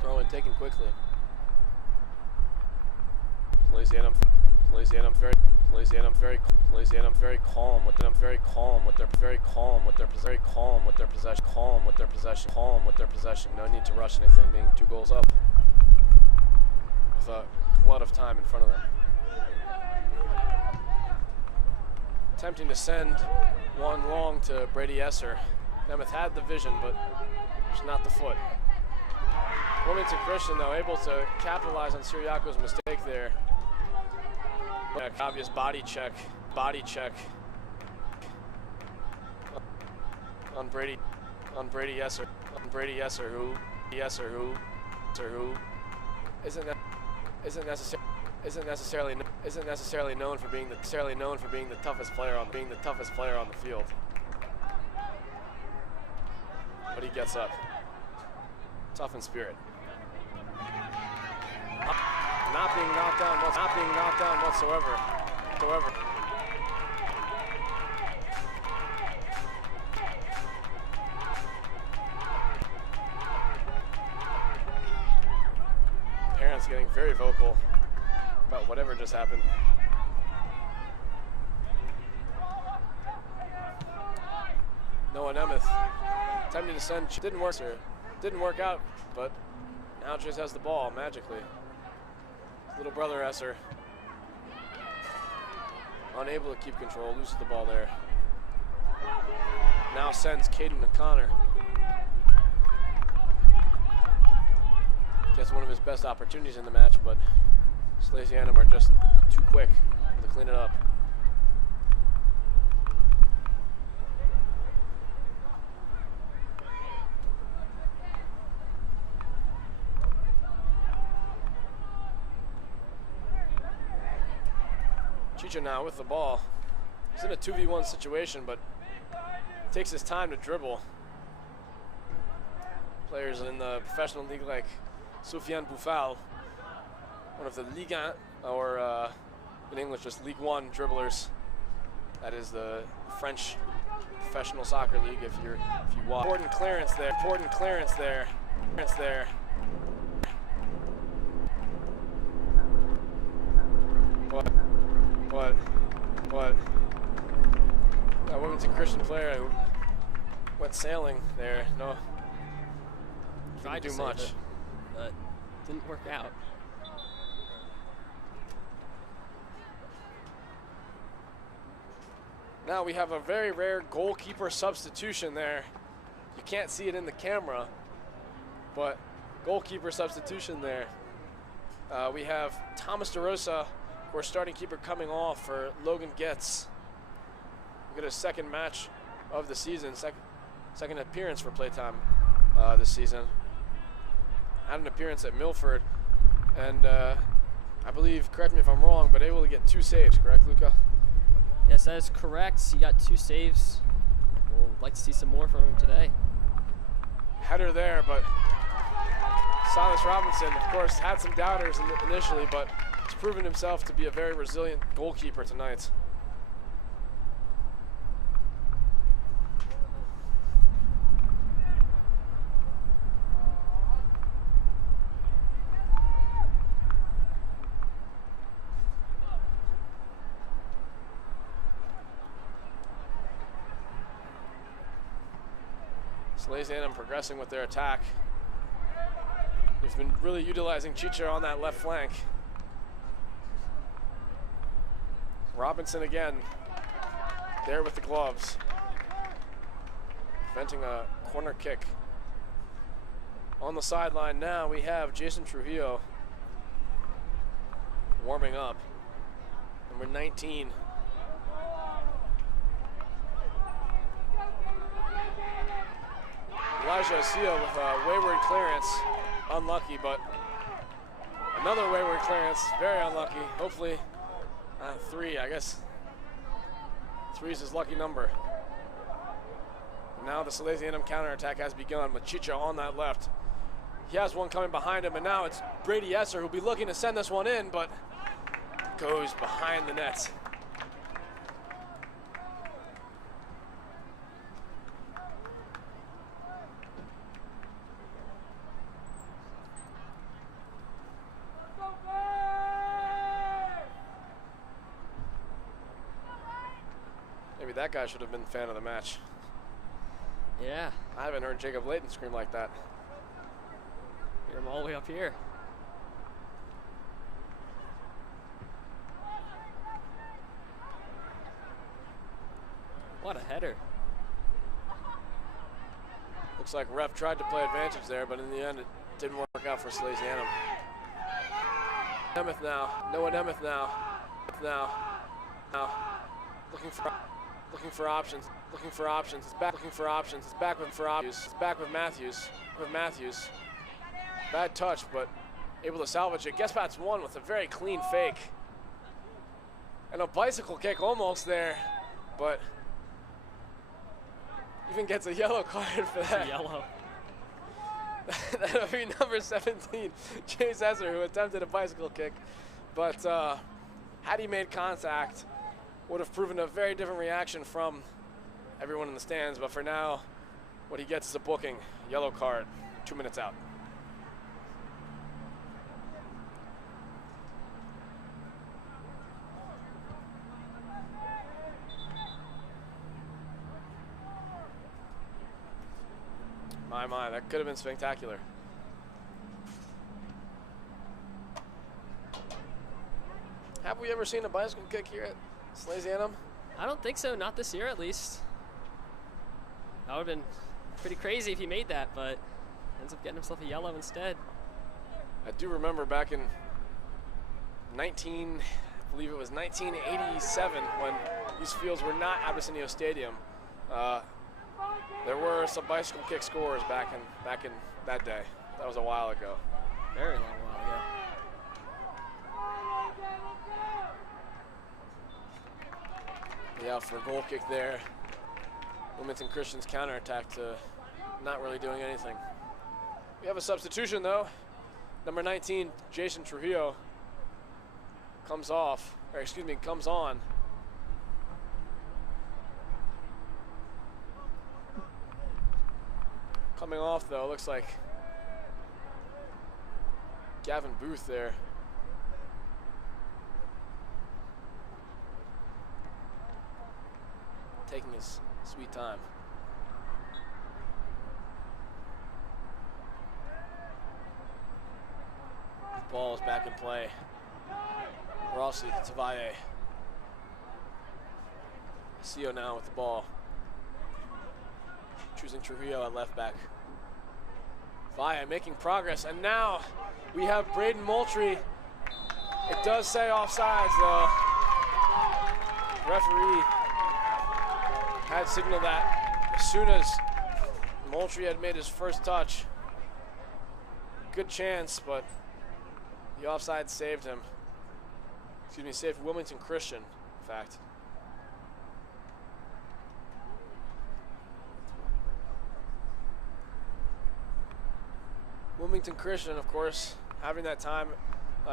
Throw in taken quickly. Salesianum very calm with them, very calm with their possession. No need to rush anything, being 2 goals up with a glut of time in front of them. Attempting to send one long to Brady Esser. Nemeth had the vision, but just not the foot. Wilmington Christian, though, able to capitalize on Syriaco's mistake there. Obvious body check on Brady Esser, who isn't necessarily known for being the toughest player on the field. But he gets up. Tough in spirit. Not being knocked down whatsoever. Parents getting very vocal about whatever just happened. Noah Nemeth attempting to send, didn't work out, but now just has the ball magically. Little brother Esser, unable to keep control, loses the ball there. Now sends Caden O'Connor. Gets one of his best opportunities in the match, but Salesianum are just too quick to clean it up. Chicha now with the ball. He's in a 2v1 situation, but takes his time to dribble. Players in the professional league like Soufiane Boufal, one of the Ligue 1, or in English just Ligue 1 dribblers. That is the French professional soccer league. If you watch. Important clearance there. What? That Wilmington Christian player who went sailing there. No, tried didn't do much. It, but didn't work out. Now we have a very rare goalkeeper substitution there. You can't see it in the camera, but goalkeeper substitution there. We have Thomas DeRosa, our starting keeper, coming off for Logan Getz. We get a second match of the season, second appearance for playtime this season. Had an appearance at Milford, and I believe, correct me if I'm wrong, but able to get 2 saves, correct, Luca? Yes, that is correct. He got 2 saves. We'll like to see some more from him today. Header there, but Silas Robinson, of course, had some doubters initially, but he's proven himself to be a very resilient goalkeeper tonight. Salesianum progressing with their attack. He's been really utilizing Chicha on that left flank. Robinson again, there with the gloves. Preventing a corner kick. On the sideline now, we have Jason Trujillo warming up. Number 19. Elijah Asia with a wayward clearance. Unlucky, but another wayward clearance. Very unlucky. Hopefully, 3, I guess. 3 is his lucky number. Now the Salesianum counterattack has begun with Chicha on that left. He has one coming behind him, and now it's Brady Esser who'll be looking to send this one in, but goes behind the net. Maybe that guy should have been the fan of the match. Yeah. I haven't heard Jacob Layton scream like that. Hear him all the way up here. What a header. Looks like ref tried to play advantage there, but in the end it didn't work out for Salesianum. Nemeth now. Noah Nemeth now. Now. Looking for options. It's back looking for options. It's back with Matthews. Bad touch, but able to salvage it. Gespat's won with a very clean fake. And a bicycle kick almost there, but even gets a yellow card for that. Yellow. That would be number 17, Chase Esser, who attempted a bicycle kick. But had he made contact, would have proven a very different reaction from everyone in the stands. But for now, what he gets is a booking, yellow card, 2 minutes out. My, that could have been spectacular. Have we ever seen a bicycle kick here at Salesianum? I don't think so, not this year at least. That would have been pretty crazy if he made that, but ends up getting himself a yellow instead. I do remember back in I believe it was 1987, when these fields were not Abysinio Stadium. There were some bicycle kick scores back in that day. That was a while ago. Very long while ago. Yeah, for a goal kick there. Wilmington Christian's counterattack to not really doing anything. We have a substitution though. Number 19, Jason Trujillo, comes on. Coming off though, looks like Gavin Booth there. Taking his sweet time. The ball is back in play. Rossi, Tavaye. Sio now with the ball. Choosing Trujillo at left back. Valle making progress, and now we have Braden Moultrie. It does say offsides though. Referee had signaled that as soon as Moultrie had made his first touch. Good chance, but the offside saved him. Excuse me, saved Wilmington Christian, in fact. Wilmington Christian, of course, having that time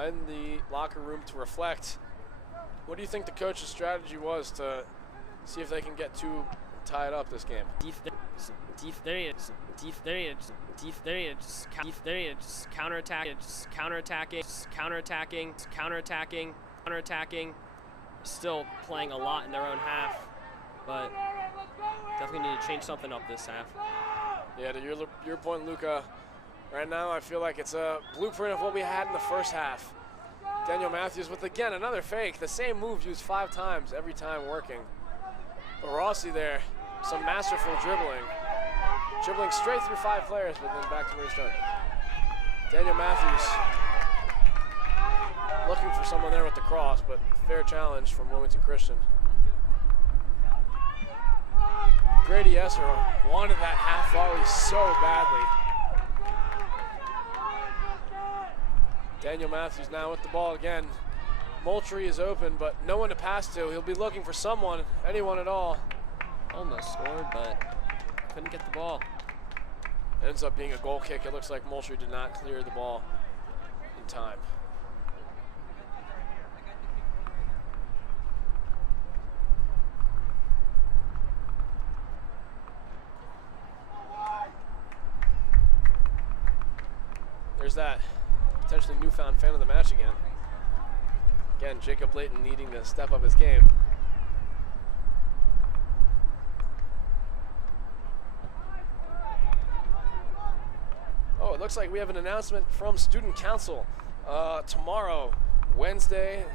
in the locker room to reflect. What do you think the coach's strategy was to see if they can get two tied up this game? Counterattacking. Still playing a lot in their own half, but definitely need to change something up this half. Yeah, to your point, Luca, Right now, I feel like it's a blueprint of what we had in the first half. Daniel Matthews with, again, another fake. The same move used 5 times, every time working. But Rossi there, some masterful dribbling. Dribbling straight through 5 players, but then back to where he started. Daniel Matthews looking for someone there with the cross, but fair challenge from Wilmington Christian. Grady Esser wanted that half volley so badly. Daniel Matthews now with the ball again. Moultrie is open, but no one to pass to. He'll be looking for someone, anyone at all. Almost scored, but couldn't get the ball. Ends up being a goal kick. It looks like Moultrie did not clear the ball in time. There's that potentially newfound fan of the match again. Again, Jacob Layton needing to step up his game. Oh, it looks like we have an announcement from Student Council. Tomorrow, Wednesday,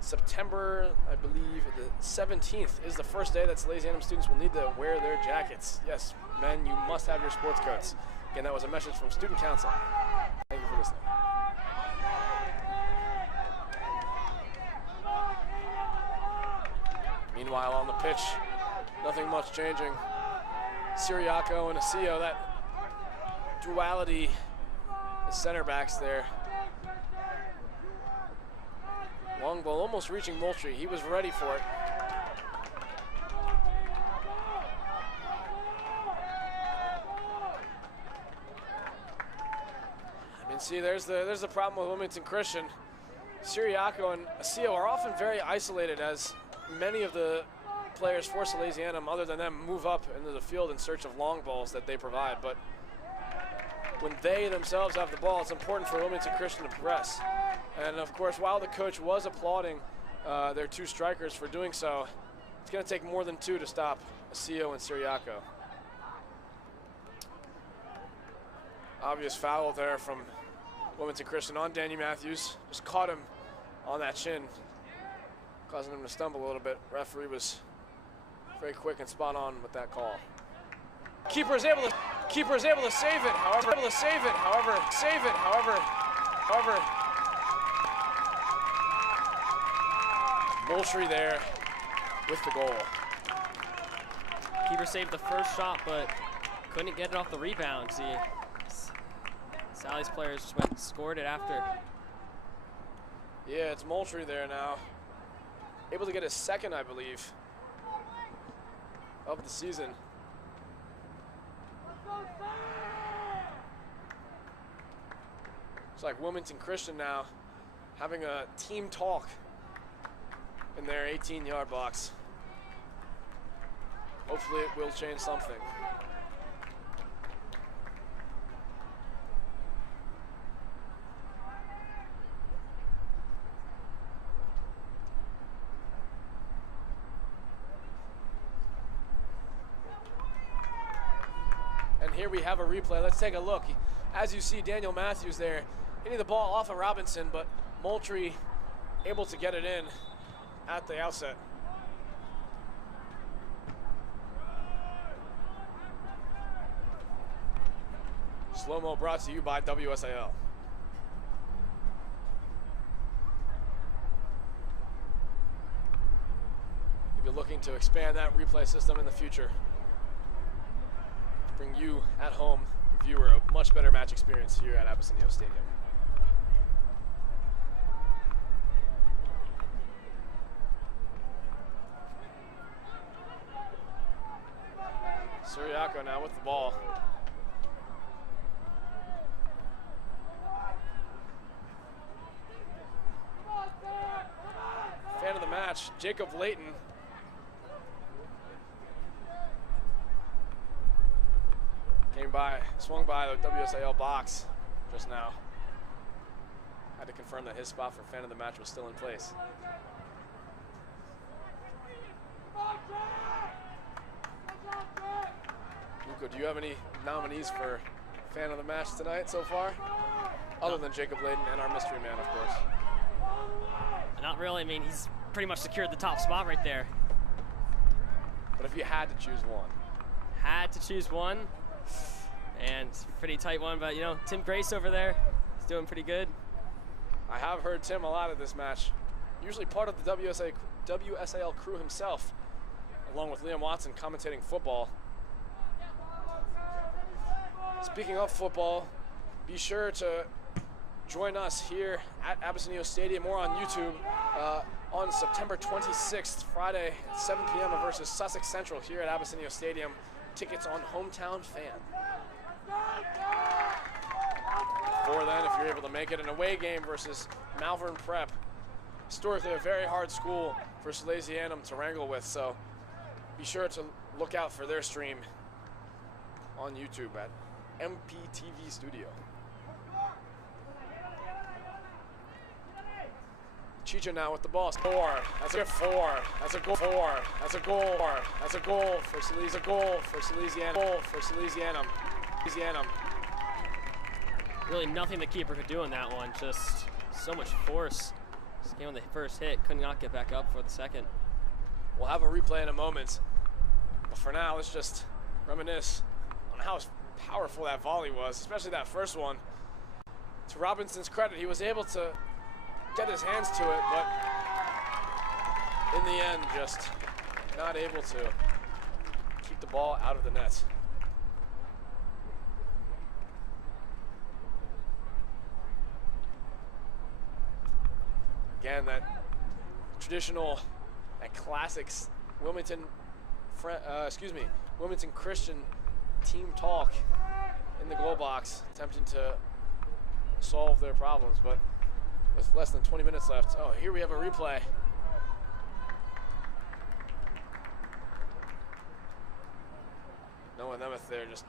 September, I believe, the 17th is the first day that Salesianum students will need to wear their jackets. Yes, men, you must have your sports coats. Again, that was a message from Student Council. Thank you for listening. Meanwhile, on the pitch, nothing much changing. Siriaco and Acio, that duality, the center backs there. Long ball almost reaching Moultrie. He was ready for it. I mean, see, there's the problem with Wilmington Christian. Siriaco and Acio are often very isolated, as many of the players for Salesianum, other than them, move up into the field in search of long balls that they provide. But when they themselves have the ball, it's important for Wilmington Christian to press. And of course, while the coach was applauding their 2 strikers for doing so, it's going to take more than 2 to stop Acio and Siriaco. Obvious foul there from Wilmington Christian on Daniel Matthews. Just caught him on that shin, causing him to stumble a little bit. Referee was very quick and spot on with that call. Keeper is able to save it. However, Moultrie there with the goal. Keeper saved the first shot, but couldn't get it off the rebound. See, Sally's players just went and scored it after. Yeah, it's Moultrie there now. Able to get his second, I believe, of the season. It's like Wilmington Christian now having a team talk in their 18-yard box. Hopefully it will change something. And here we have a replay. Let's take a look. As you see, Daniel Matthews there hitting the ball off of Robinson, but Moultrie able to get it in at the outset. Slow-mo brought to you by WSIL. We'll be looking to expand that replay system in the future to bring you at home viewer a much better match experience here at Abyssinia Stadium. Siriaco now with the ball. Fan of the match, Jacob Layton. Swung by the WSIL box just now. Had to confirm that his spot for fan of the match was still in place. Luco, do you have any nominees for Fan of the match tonight so far? Other than Jacob Layden and our mystery man, of course. Not really. I mean, he's pretty much secured the top spot right there. But if you had to choose one? Had to choose one. And it's a pretty tight one, but, you know, Tim Grace over there, he's doing pretty good. I have heard Tim a lot of this match. Usually part of the WSAL crew himself, along with Liam Watson commentating football. Speaking of football, be sure to join us here at Abysinio Stadium or on YouTube on September 26th, Friday at 7 p.m. versus Sussex Central here at Abysinio Stadium. Tickets on Hometown Fan. Before then, if you're able to make it, an away game versus Malvern Prep. Historically a very hard school for Salesianum to wrangle with, so be sure to look out for their stream on YouTube at MPTV Studio. Chicha now with the ball. 4. That's a 4. That's a goal. 4. That's a goal. That's a goal for Salesianum. Goal for Salesianum. Goal for Salesianum. Salesianum. Really nothing the keeper could do in that one. Just so much force. Just came on the first hit, could not get back up for the second. We'll have a replay in a moment. But for now, let's just reminisce on how powerful that volley was, especially that first one. To Robinson's credit, he was able to get his hands to it, but in the end, just not able to keep the ball out of the net. Again, that traditional, that classics Wilmington Christian team talk in the goal box, attempting to solve their problems, but with less than 20 minutes left. Oh, here we have a replay. Noah Nemeth there just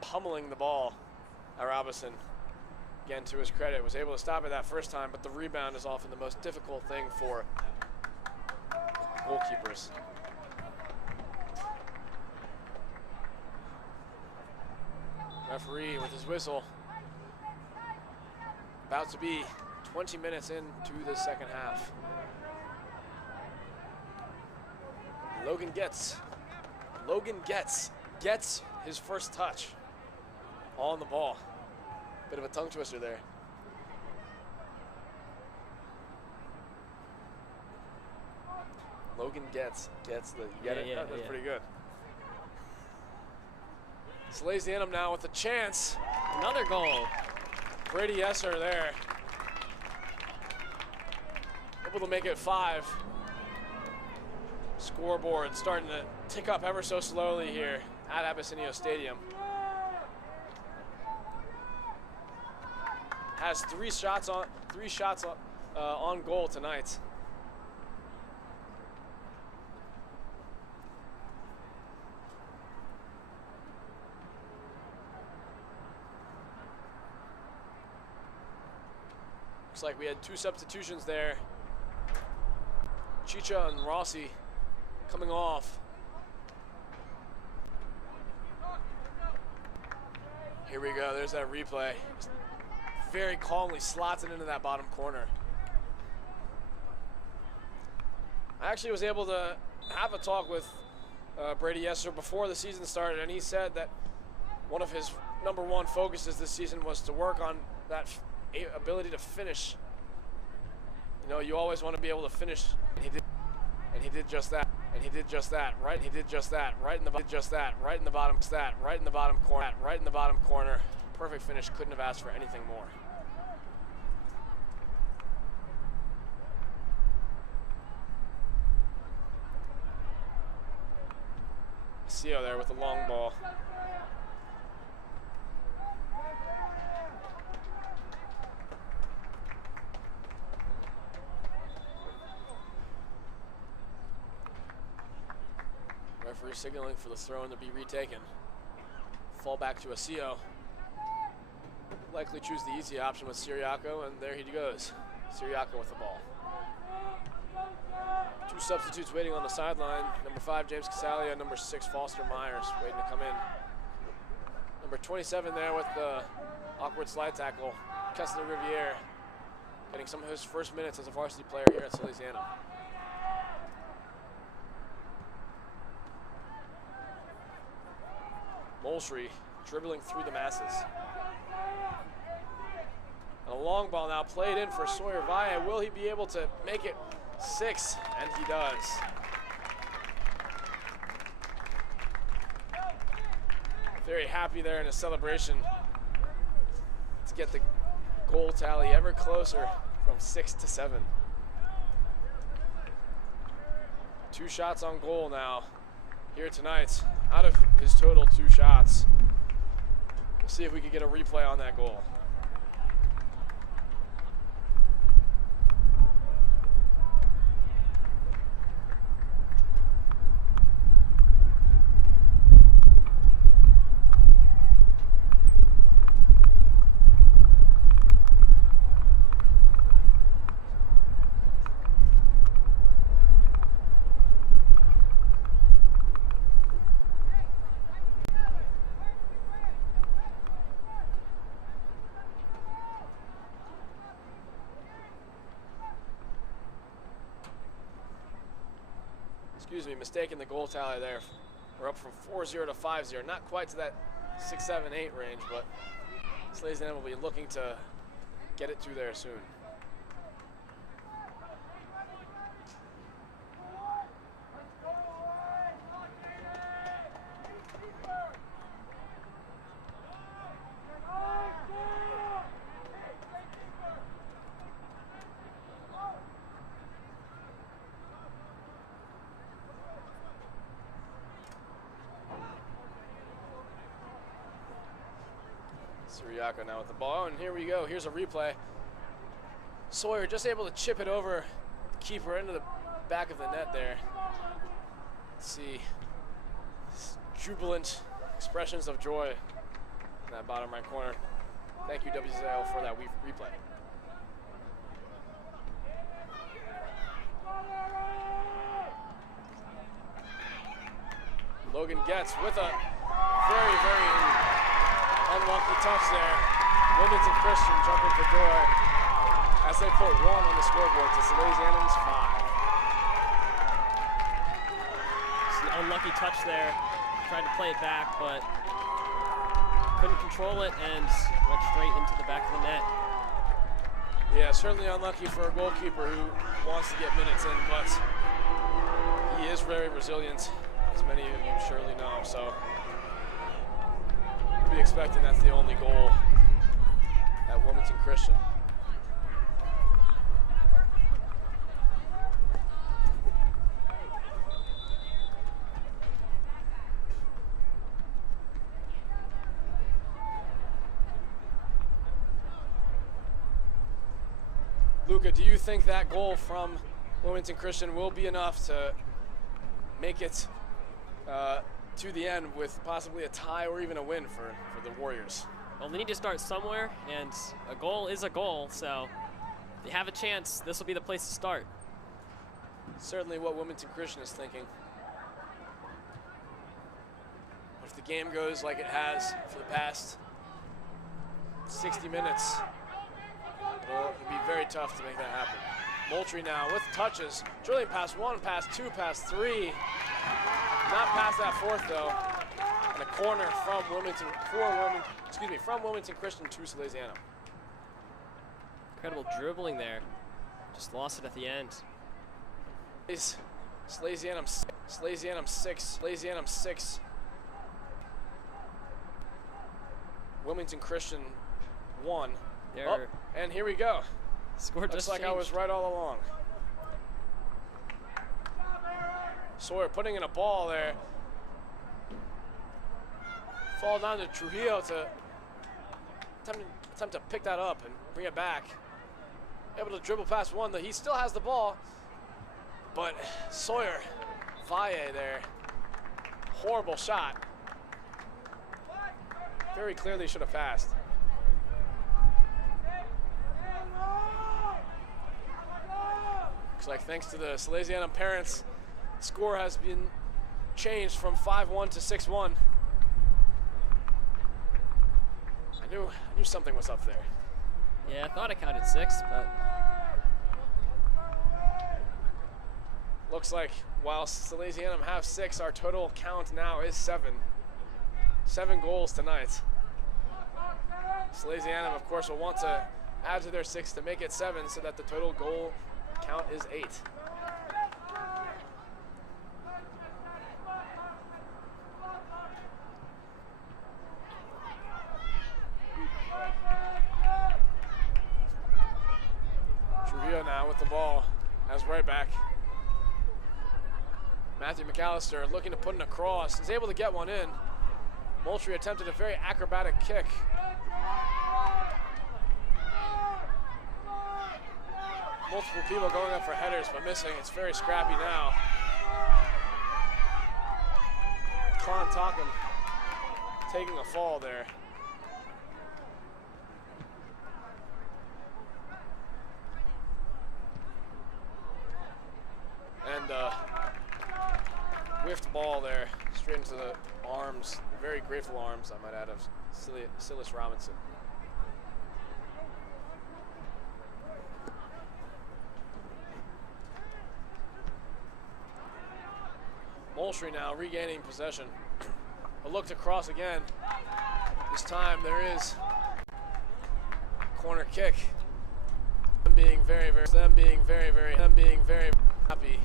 pummeling the ball at Robinson. Again, to his credit, was able to stop it that first time, but the rebound is often the most difficult thing for goalkeepers. Referee with his whistle. About to be 20 minutes into the second half. Logan gets his first touch on the ball. Bit of a tongue twister there. Logan gets the, you get it? Yeah, That's pretty good. Salesianum now with a chance. Another goal. Brady Esser there. Able to make it 5. Scoreboard starting to tick up ever so slowly here at Abysinio Stadium. Has 3 shots on goal tonight. Looks like we had 2 substitutions there. Chicha and Rossi coming off. Here we go, there's that replay. Just very calmly slots it into that bottom corner. I actually was able to have a talk with Brady Esser before the season started, and he said that one of his #1 focuses this season was to work on that ability to finish. You know, you always want to be able to finish, and he did just that. And he did just that, right? And he did just that, right in the right in the bottom corner, right in the bottom corner. Perfect finish. Couldn't have asked for anything more.Cio there with the long ball. Referee signaling for the throw-in to be retaken. Fall back to Acio. Likely choose the easy option with Siriaco, and there he goes. Siriaco with the ball. 2 substitutes waiting on the sideline. #5, James Casalia. #6, Foster Myers, waiting to come in. Number 27 there with the awkward slide tackle, Kessler Riviere, getting some of his first minutes as a varsity player here at Salesianum. Moultrie dribbling through the masses. And a long ball now played in for Sawyer Valle. Will he be able to make it 6? And he does. Very happy there in his celebration to get the goal tally ever closer from 6 to 7. 2 shots on goal now here tonight out of his total 2 shots. We'll see if we can get a replay on that goal. Excuse me, mistaking the goal tally there. We're up from 4-0 to 5-0. Not quite to that 6, 7, 8 range, but Salesianum will be looking to get it to there soon. Siriaco now with the ball, and here we go. Here's a replay. Sawyer just able to chip it over the keeper into the back of the net there. Let's see. Jubilant expressions of joy in that bottom right corner. Thank you, WZL, for that replay. Logan Getz with a very, very unlucky touch there. Wilmington Christian jumping for joy as they put 1 on the scoreboard to Salesianum's 5. It's an unlucky touch there. Tried to play it back, but couldn't control it and went straight into the back of the net. Yeah, certainly unlucky for a goalkeeper who wants to get minutes in, but he is very resilient, as many of you surely know. So be expecting that's the only goal at Wilmington Christian. Luca, do you think that goal from Wilmington Christian will be enough to make it to the end with possibly a tie or even a win for the Warriors? Well, they need to start somewhere, and a goal is a goal, so if they have a chance, this will be the place to start. Certainly what Wilmington Christian is thinking. But if the game goes like it has for the past 60 minutes, it'll be very tough to make that happen. Moultrie now with touches, drilling past 1, past 2, past 3. Not past that 4th though. And a corner from Wilmington from Wilmington Christian to Salesianum. Incredible dribbling there. Just lost it at the end. Is Salesianum 6. Wilmington Christian 1. Oh, and here we go. Score Looks just like changed. I was right all along. Sawyer putting in a ball there. Fall down to Trujillo to attempt to pick that up and bring it back. Able to dribble past 1. He still has the ball, but Sawyer Valle there. Horrible shot. Very clearly should have passed. Looks like thanks to the Salesianum parents, score has been changed from 5-1 to 6-1. I knew something was up there. Yeah, I thought I counted 6, but Looks like while Salesianum have 6, our total count now is 7. 7 goals tonight. Salesianum, of course, will want to add to their 6 to make it 7 so that the total goal count is 8. Trujillo now with the ball as right back. Matthew McAllister looking to put in a cross, is able to get one in. Moultrie attempted a very acrobatic kick. Multiple people going up for headers but missing. It's very scrappy now. Klon Tockham taking a fall there. And whiffed ball there, straight into the arms, very grateful arms, I might add, of Silas Robinson. Moultrie now regaining possession. A look to cross again. This time there is a corner kick. Them being very happy.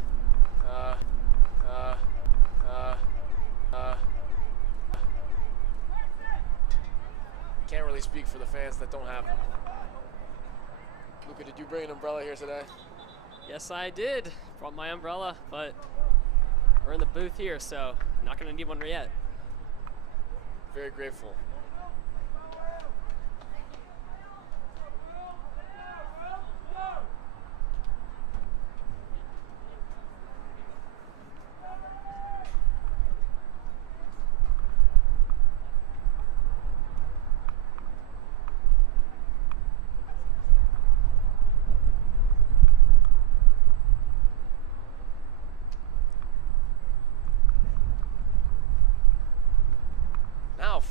Can't really speak for the fans that don't have them. Luca, did you bring an umbrella here today? yes, I did. Brought my umbrella, but we're in the booth here, so not going to need one yet. Very grateful.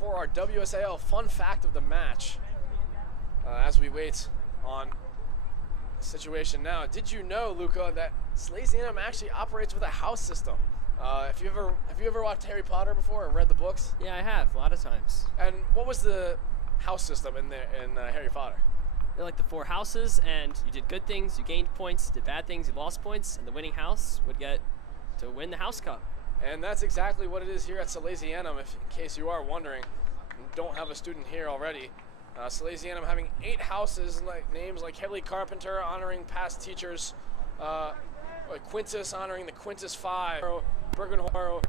For our WSAL fun fact of the match, as we wait on the situation now. Did you know, Luca, that Salesianum actually operates with a house system? Have you ever watched Harry Potter before or read the books? Yeah, I have, a lot of times. And what was the house system in Harry Potter? They're like the 4 houses, and you did good things, you gained points, did bad things, you lost points, and the winning house would get to win the house cup. And that's exactly what it is here at Salesianum, if in case you are wondering and don't have a student here already. Salesianum having 8 houses, names like Headley Carpenter honoring past teachers, like Quintus honoring the Quintus 5, Bergenhauer,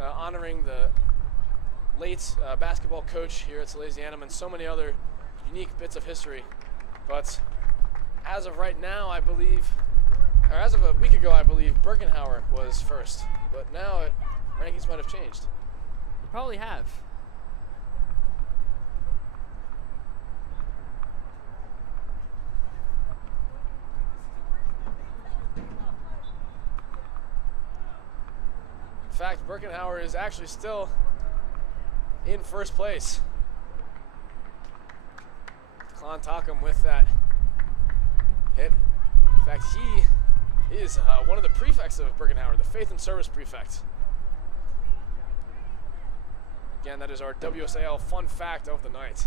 honoring the late basketball coach here at Salesianum, and so many other unique bits of history. But as of right now, I believe, or as of a week ago, I believe Bergenhauer was first, but now rankings might have changed. You probably have. In fact, Bergenhauer is actually still in first place. Klon Tockham with that hit. In fact, he is one of the prefects of Bergenhauer, the Faith and Service prefect. Again, that is our WSAL fun fact of the night.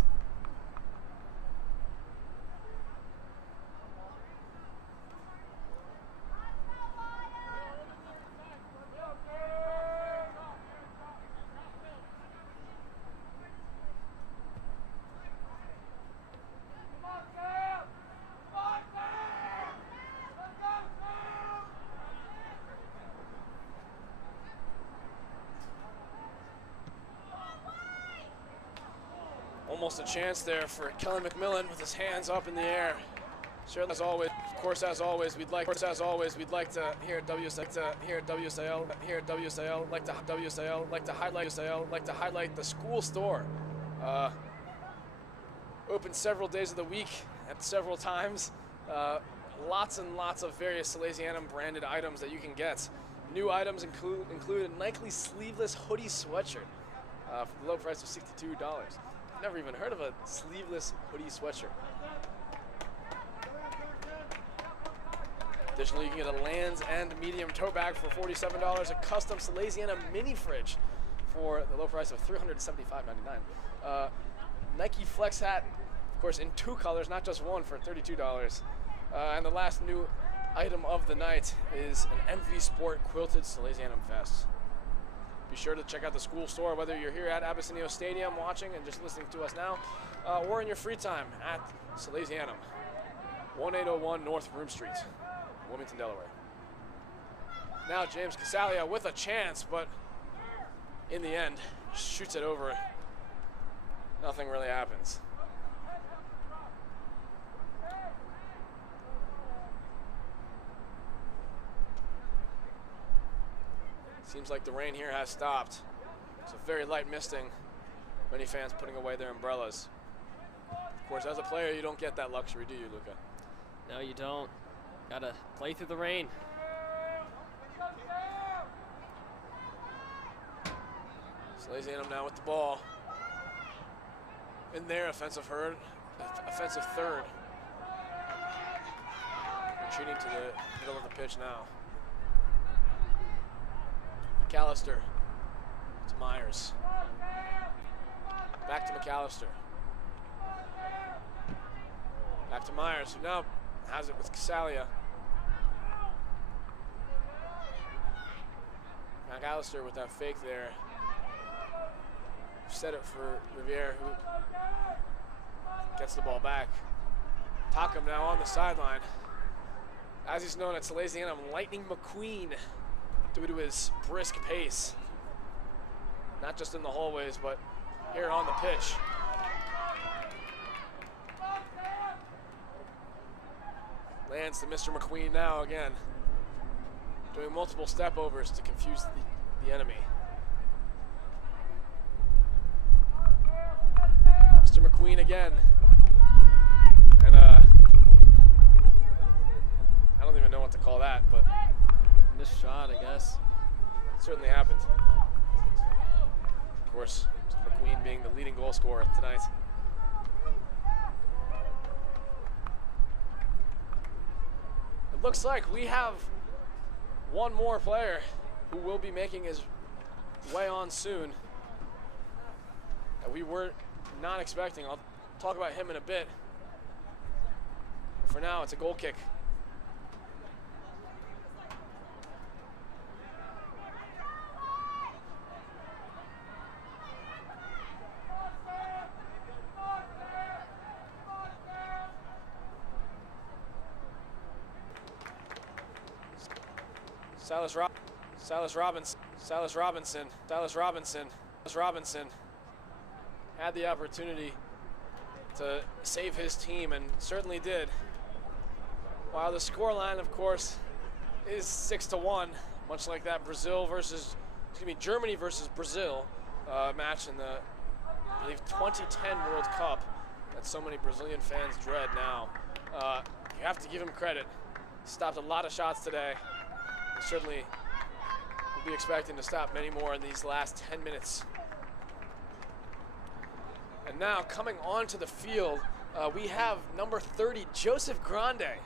Almost a chance there for Kelly McMillan with his hands up in the air. Sure, as always, we'd like to hear WSAL, like to highlight the school store. Open several days of the week at several times. Lots and lots of various Salesianum branded items that you can get. New items include a Nike sleeveless hoodie sweatshirt. for the low price of $62. Never even heard of a sleeveless hoodie sweatshirt. Additionally, you can get a Lands and medium tote bag for $47, a custom Salesianum mini fridge for the low price of $375.99. Nike Flex hat, of course, in 2 colors, not just one, for $32. And the last new item of the night is an MV Sport quilted Salesianum vest. Be sure to check out the school store, whether you're here at Abyssinios Stadium watching and just listening to us now, or in your free time at Salesianum, 1801 North Broome Street, Wilmington, Delaware. Now James Casalia with a chance, but in the end, shoots it over. Nothing really happens. Seems like the rain here has stopped. It's a very light misting. Many fans putting away their umbrellas. Of course, as a player, you don't get that luxury, do you, Luca? No, you don't. Gotta play through the rain. Salesianum now with the ball. In there, offensive third. Retreating to the middle of the pitch now. McAllister to Myers. Back to McAllister. Back to Myers, who now has it with Casalia. McAllister with that fake there. Set it for Riviere, who gets the ball back. Takam now on the sideline. As he's known at Salesianum, Lightning McQueen, due to his brisk pace. Not just in the hallways, but here on the pitch. Lands to Mr. McQueen now again. Doing multiple step overs to confuse the enemy. Mr. McQueen again. And I don't even know what to call that, but Missed shot, I guess. it certainly happened. Of course, Mr. McQueen being the leading goal scorer tonight. It looks like we have one more player who will be making his way on soon that we were not expecting. I'll talk about him in a bit. But for now, it's a goal kick. Silas Robinson had the opportunity to save his team and certainly did. While the scoreline, of course, is 6-1, much like that Germany versus Brazil match in the, I believe, 2010 World Cup that so many Brazilian fans dread now. You have to give him credit. He stopped a lot of shots today. And certainly will be expecting to stop many more in these last 10 minutes. And now coming onto the field, we have number 30, Joseph Grande.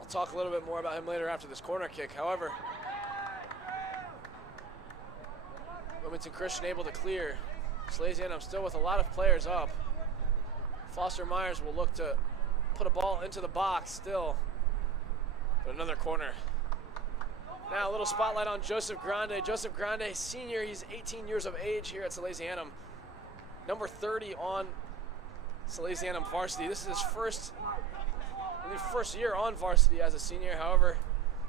I'll talk a little bit more about him later after this corner kick. However, Wilmington Christian able to clear. Salesianum still with a lot of players up. Foster Myers will look to put a ball into the box still. But another corner. Now a little spotlight on Joseph Grande. Joseph Grande, senior, he's 18 years of age here at Salesianum. Number 30 on Salesianum Varsity. This is his first year on Varsity as a senior. However,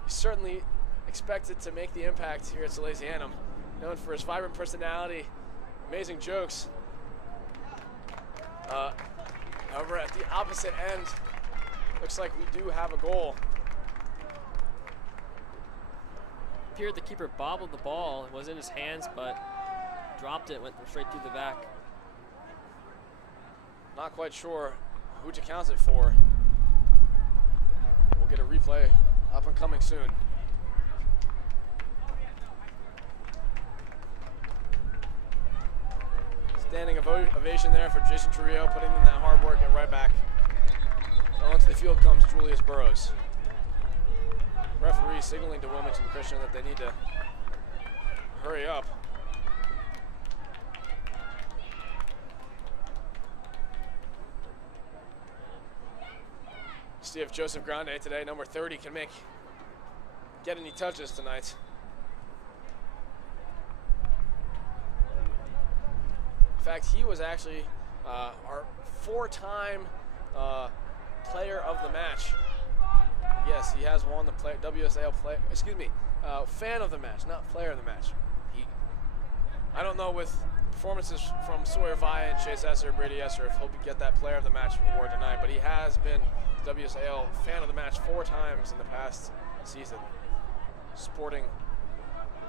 he's certainly expected to make the impact here at Salesianum. Known for his vibrant personality, amazing jokes. However, at the opposite end, looks like we do have a goal. Appeared the keeper bobbled the ball. It was in his hands, but dropped it, went straight through the back. Not quite sure who to count it for. We'll get a replay up and coming soon. ovation there for Jason Trujillo, putting in that hard work at right back. Onto the field comes Julius Burrows. Referee signaling to Wilmington Christian that they need to hurry up. See if Joseph Grande today, number 30, can get any touches tonight. In fact, he was actually our 4-time player of the match. Yes, he has won the WSAL fan of the match, not player of the match. I don't know with performances from Sawyer Vaya and Chase Esser, Brady Esser, if he'll get that player of the match award tonight, but he has been WSAL fan of the match 4 times in the past season, supporting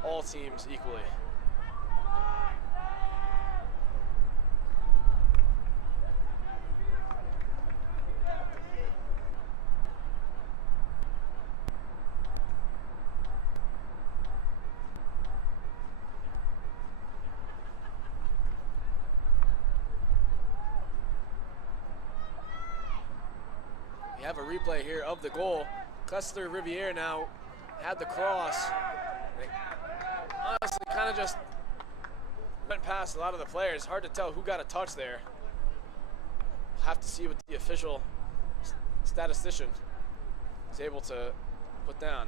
all teams equally. Have a replay here of the goal. Kessler Riviere now had the cross. They honestly kind of just went past a lot of the players. Hard to tell who got a touch there. We'll have to see what the official statistician is able to put down.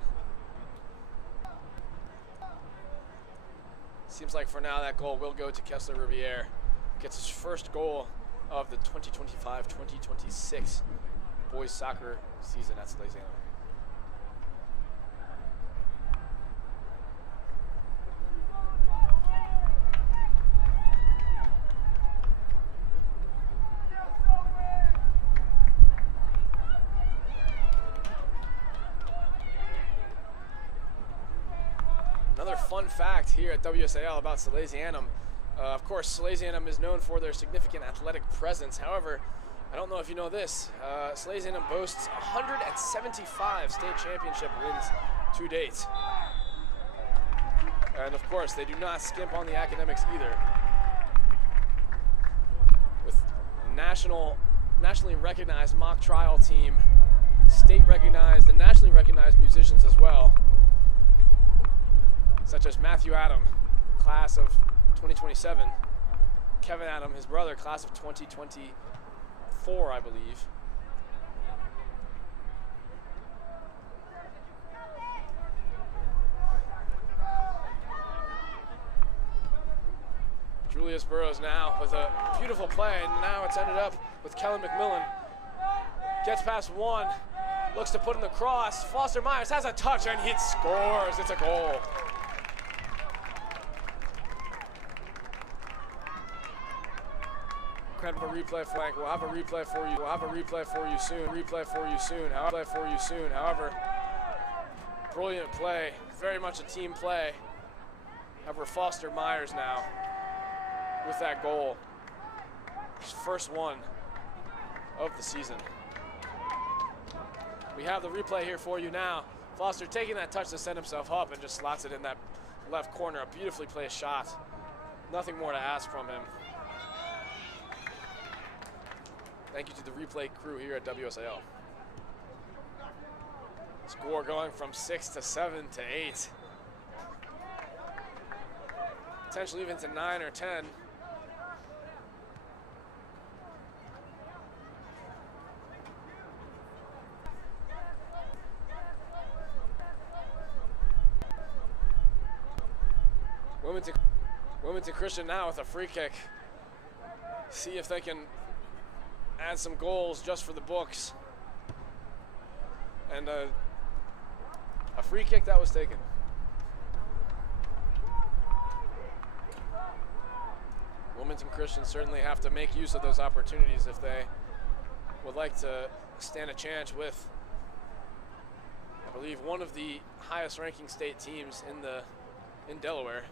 Seems like for now that goal will go to Kessler Riviere. Gets his first goal of the 2025-2026 boys soccer season at Salesianum. Another fun fact here at WSAL about Salesianum. Of course, Salesianum is known for their significant athletic presence. However, I don't know if you know this, Salesianum boasts 175 state championship wins to date. And of course, they do not skimp on the academics either. With nationally recognized mock trial team, state recognized and nationally recognized musicians as well, such as Matthew Adam, class of 2027, Kevin Adam, his brother, class of 2024, I believe. Julius Burrows now with a beautiful play, and now it's ended up with Kellen McMillan. Gets past one, looks to put in the cross. Foster Myers has a touch and he scores. It's a goal. Incredible replay flank. We'll have a replay for you. We'll have a replay for you soon. Replay for you soon. However, brilliant play. Very much a team play. However, Foster Myers now with that goal. His first one of the season. We have the replay here for you now. Foster taking that touch to send himself up and just slots it in that left corner. A beautifully placed shot. Nothing more to ask from him. Thank you to the replay crew here at WSAL. Score going from 6 to 7 to 8. Potentially even to 9 or 10. Wilmington Christian now with a free kick. See if they can add some goals just for the books. And a free kick that was taken. Wilmington Christian certainly have to make use of those opportunities if they would like to stand a chance with, I believe, one of the highest ranking state teams in Delaware.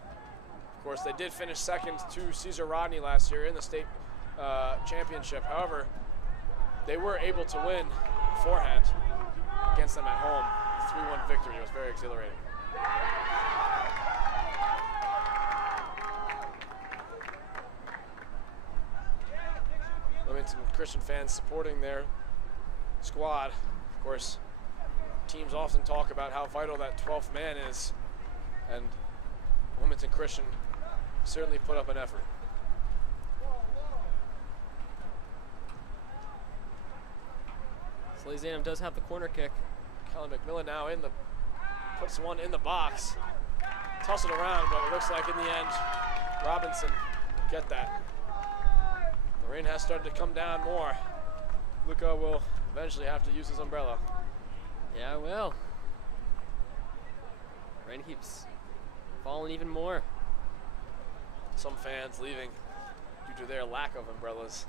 Of course, they did finish second to Cesar Rodney last year in the state championship. However, they were able to win beforehand against them at home. 3-1 victory. It was very exhilarating. Christian fans supporting their squad. Of course, teams often talk about how vital that 12th man is, and Wilmington Christian certainly put up an effort. Salesianum does have the corner kick. Kellen McMillan now puts one in the box. Toss it around, but it looks like in the end, Robinson will get that. The rain has started to come down more. Luca will eventually have to use his umbrella. Yeah, I will. Rain keeps falling even more. Some fans leaving due to their lack of umbrellas.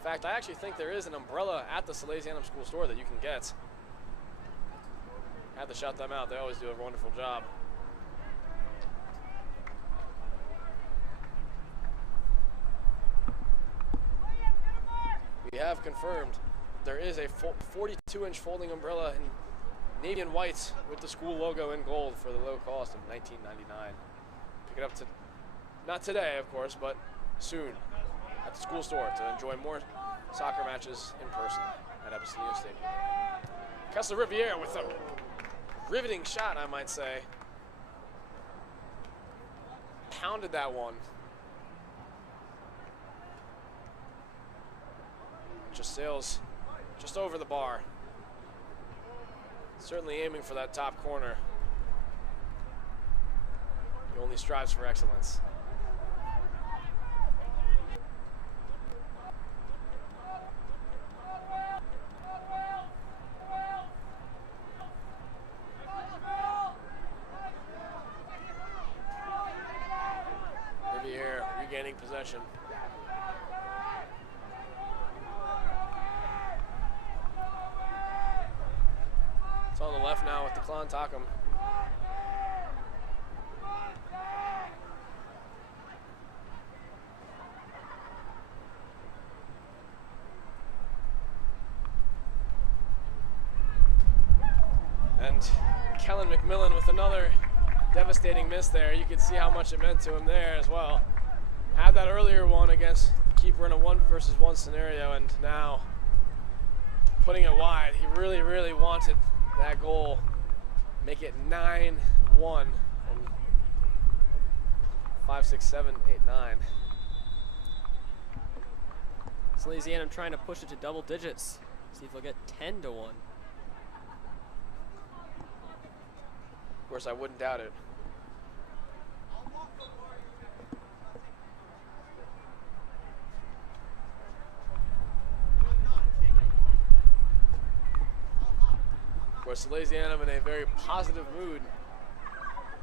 In fact, I actually think there is an umbrella at the Salesianum School store that you can get. I had to shout them out. They always do a wonderful job. We have confirmed there is a 42-inch folding umbrella in navy and white with the school logo in gold for the low cost of $19.99. Pick it up not today, of course, but soon at the school store to enjoy more soccer matches in person at Varsity Stadium. Kessler Riviere with a riveting shot, I might say. Pounded that one. Just sails just over the bar. Certainly aiming for that top corner. He only strives for excellence. Riviere regaining possession. It's on the left now with the Clontakum. And Kellen McMillan with another devastating miss there. You can see how much it meant to him there as well. Had that earlier one against the keeper in a 1-versus-1 scenario, and now putting it wide. He really, really wanted that goal. Make it 9-1 and 5, 6, 7, 8, 9. Salesianum trying to push it to double digits. See if they'll get 10-1. Of course, I wouldn't doubt it. Of course, Salesianum in a very positive mood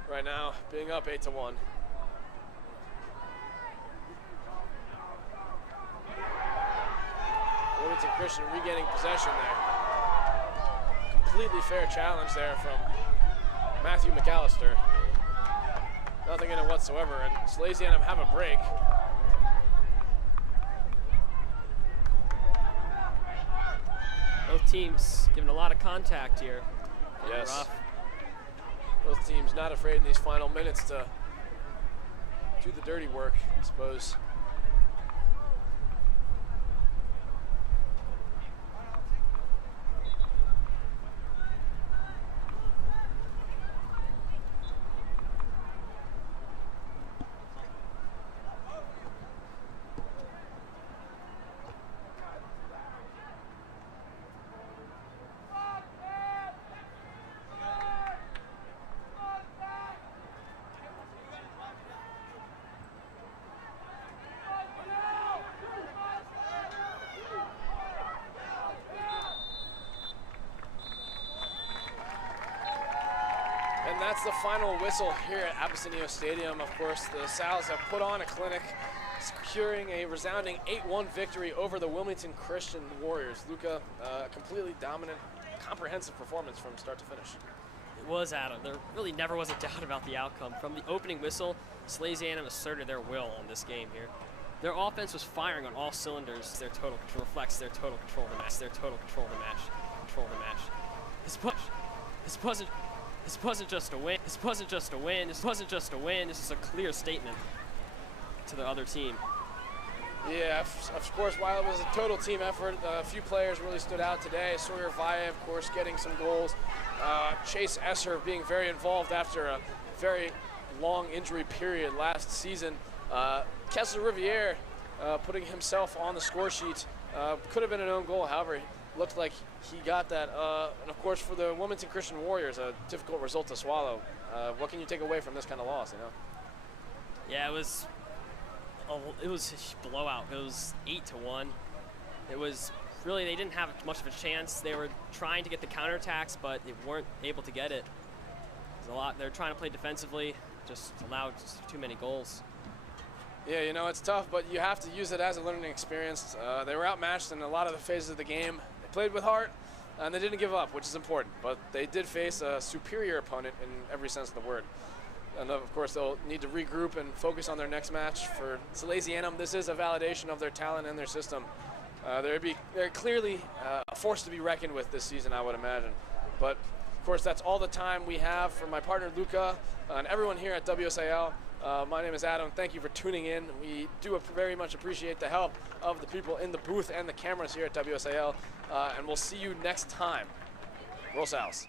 right now, being up 8-1. Wilmington Christian regaining possession there. Completely fair challenge there from Matthew McAllister. Nothing in it whatsoever, and Salesianum have a break. Both teams giving a lot of contact here. Yes. Rough. Both teams not afraid in these final minutes to do the dirty work, I suppose. That's the final whistle here at Abyssinia Stadium. Of course, the Sal's have put on a clinic, securing a resounding 8-1 victory over the Wilmington Christian Warriors. Luca, completely dominant, comprehensive performance from start to finish. It was Adam. There really never was a doubt about the outcome. From the opening whistle, Salesianum asserted their will on this game here. Their offense was firing on all cylinders. Their total control reflects their total control of the match. Their total control of the match. Control of the match. This wasn't just a win. This wasn't just a win. This wasn't just a win. This is a clear statement to the other team. Yeah, of course, while it was a total team effort, a few players really stood out today. Sawyer Valle, of course, getting some goals. Chase Esser being very involved after a very long injury period last season. Kessler Riviere putting himself on the score sheet. Could have been an own goal, however, looked like he got that. And of course, for the Wilmington Christian Warriors, a difficult result to swallow. What can you take away from this kind of loss, you know? Yeah, it was a blowout. It was 8-1. It was really, they didn't have much of a chance. They were trying to get the counterattacks, but they weren't able to get it. There's a lot. They're trying to play defensively, just allowed just too many goals. Yeah, you know, it's tough, but you have to use it as a learning experience. They were outmatched in a lot of the phases of the game. They played with heart, and they didn't give up, which is important. But they did face a superior opponent in every sense of the word. And of course, they'll need to regroup and focus on their next match. For Salesianum, this is a validation of their talent and their system. They're clearly a force to be reckoned with this season, I would imagine. But of course, that's all the time we have. For my partner Luca and everyone here at WSAL, my name is Adam. Thank you for tuning in. We do very much appreciate the help of the people in the booth and the cameras here at WSAL. And we'll see you next time. Roll Sals.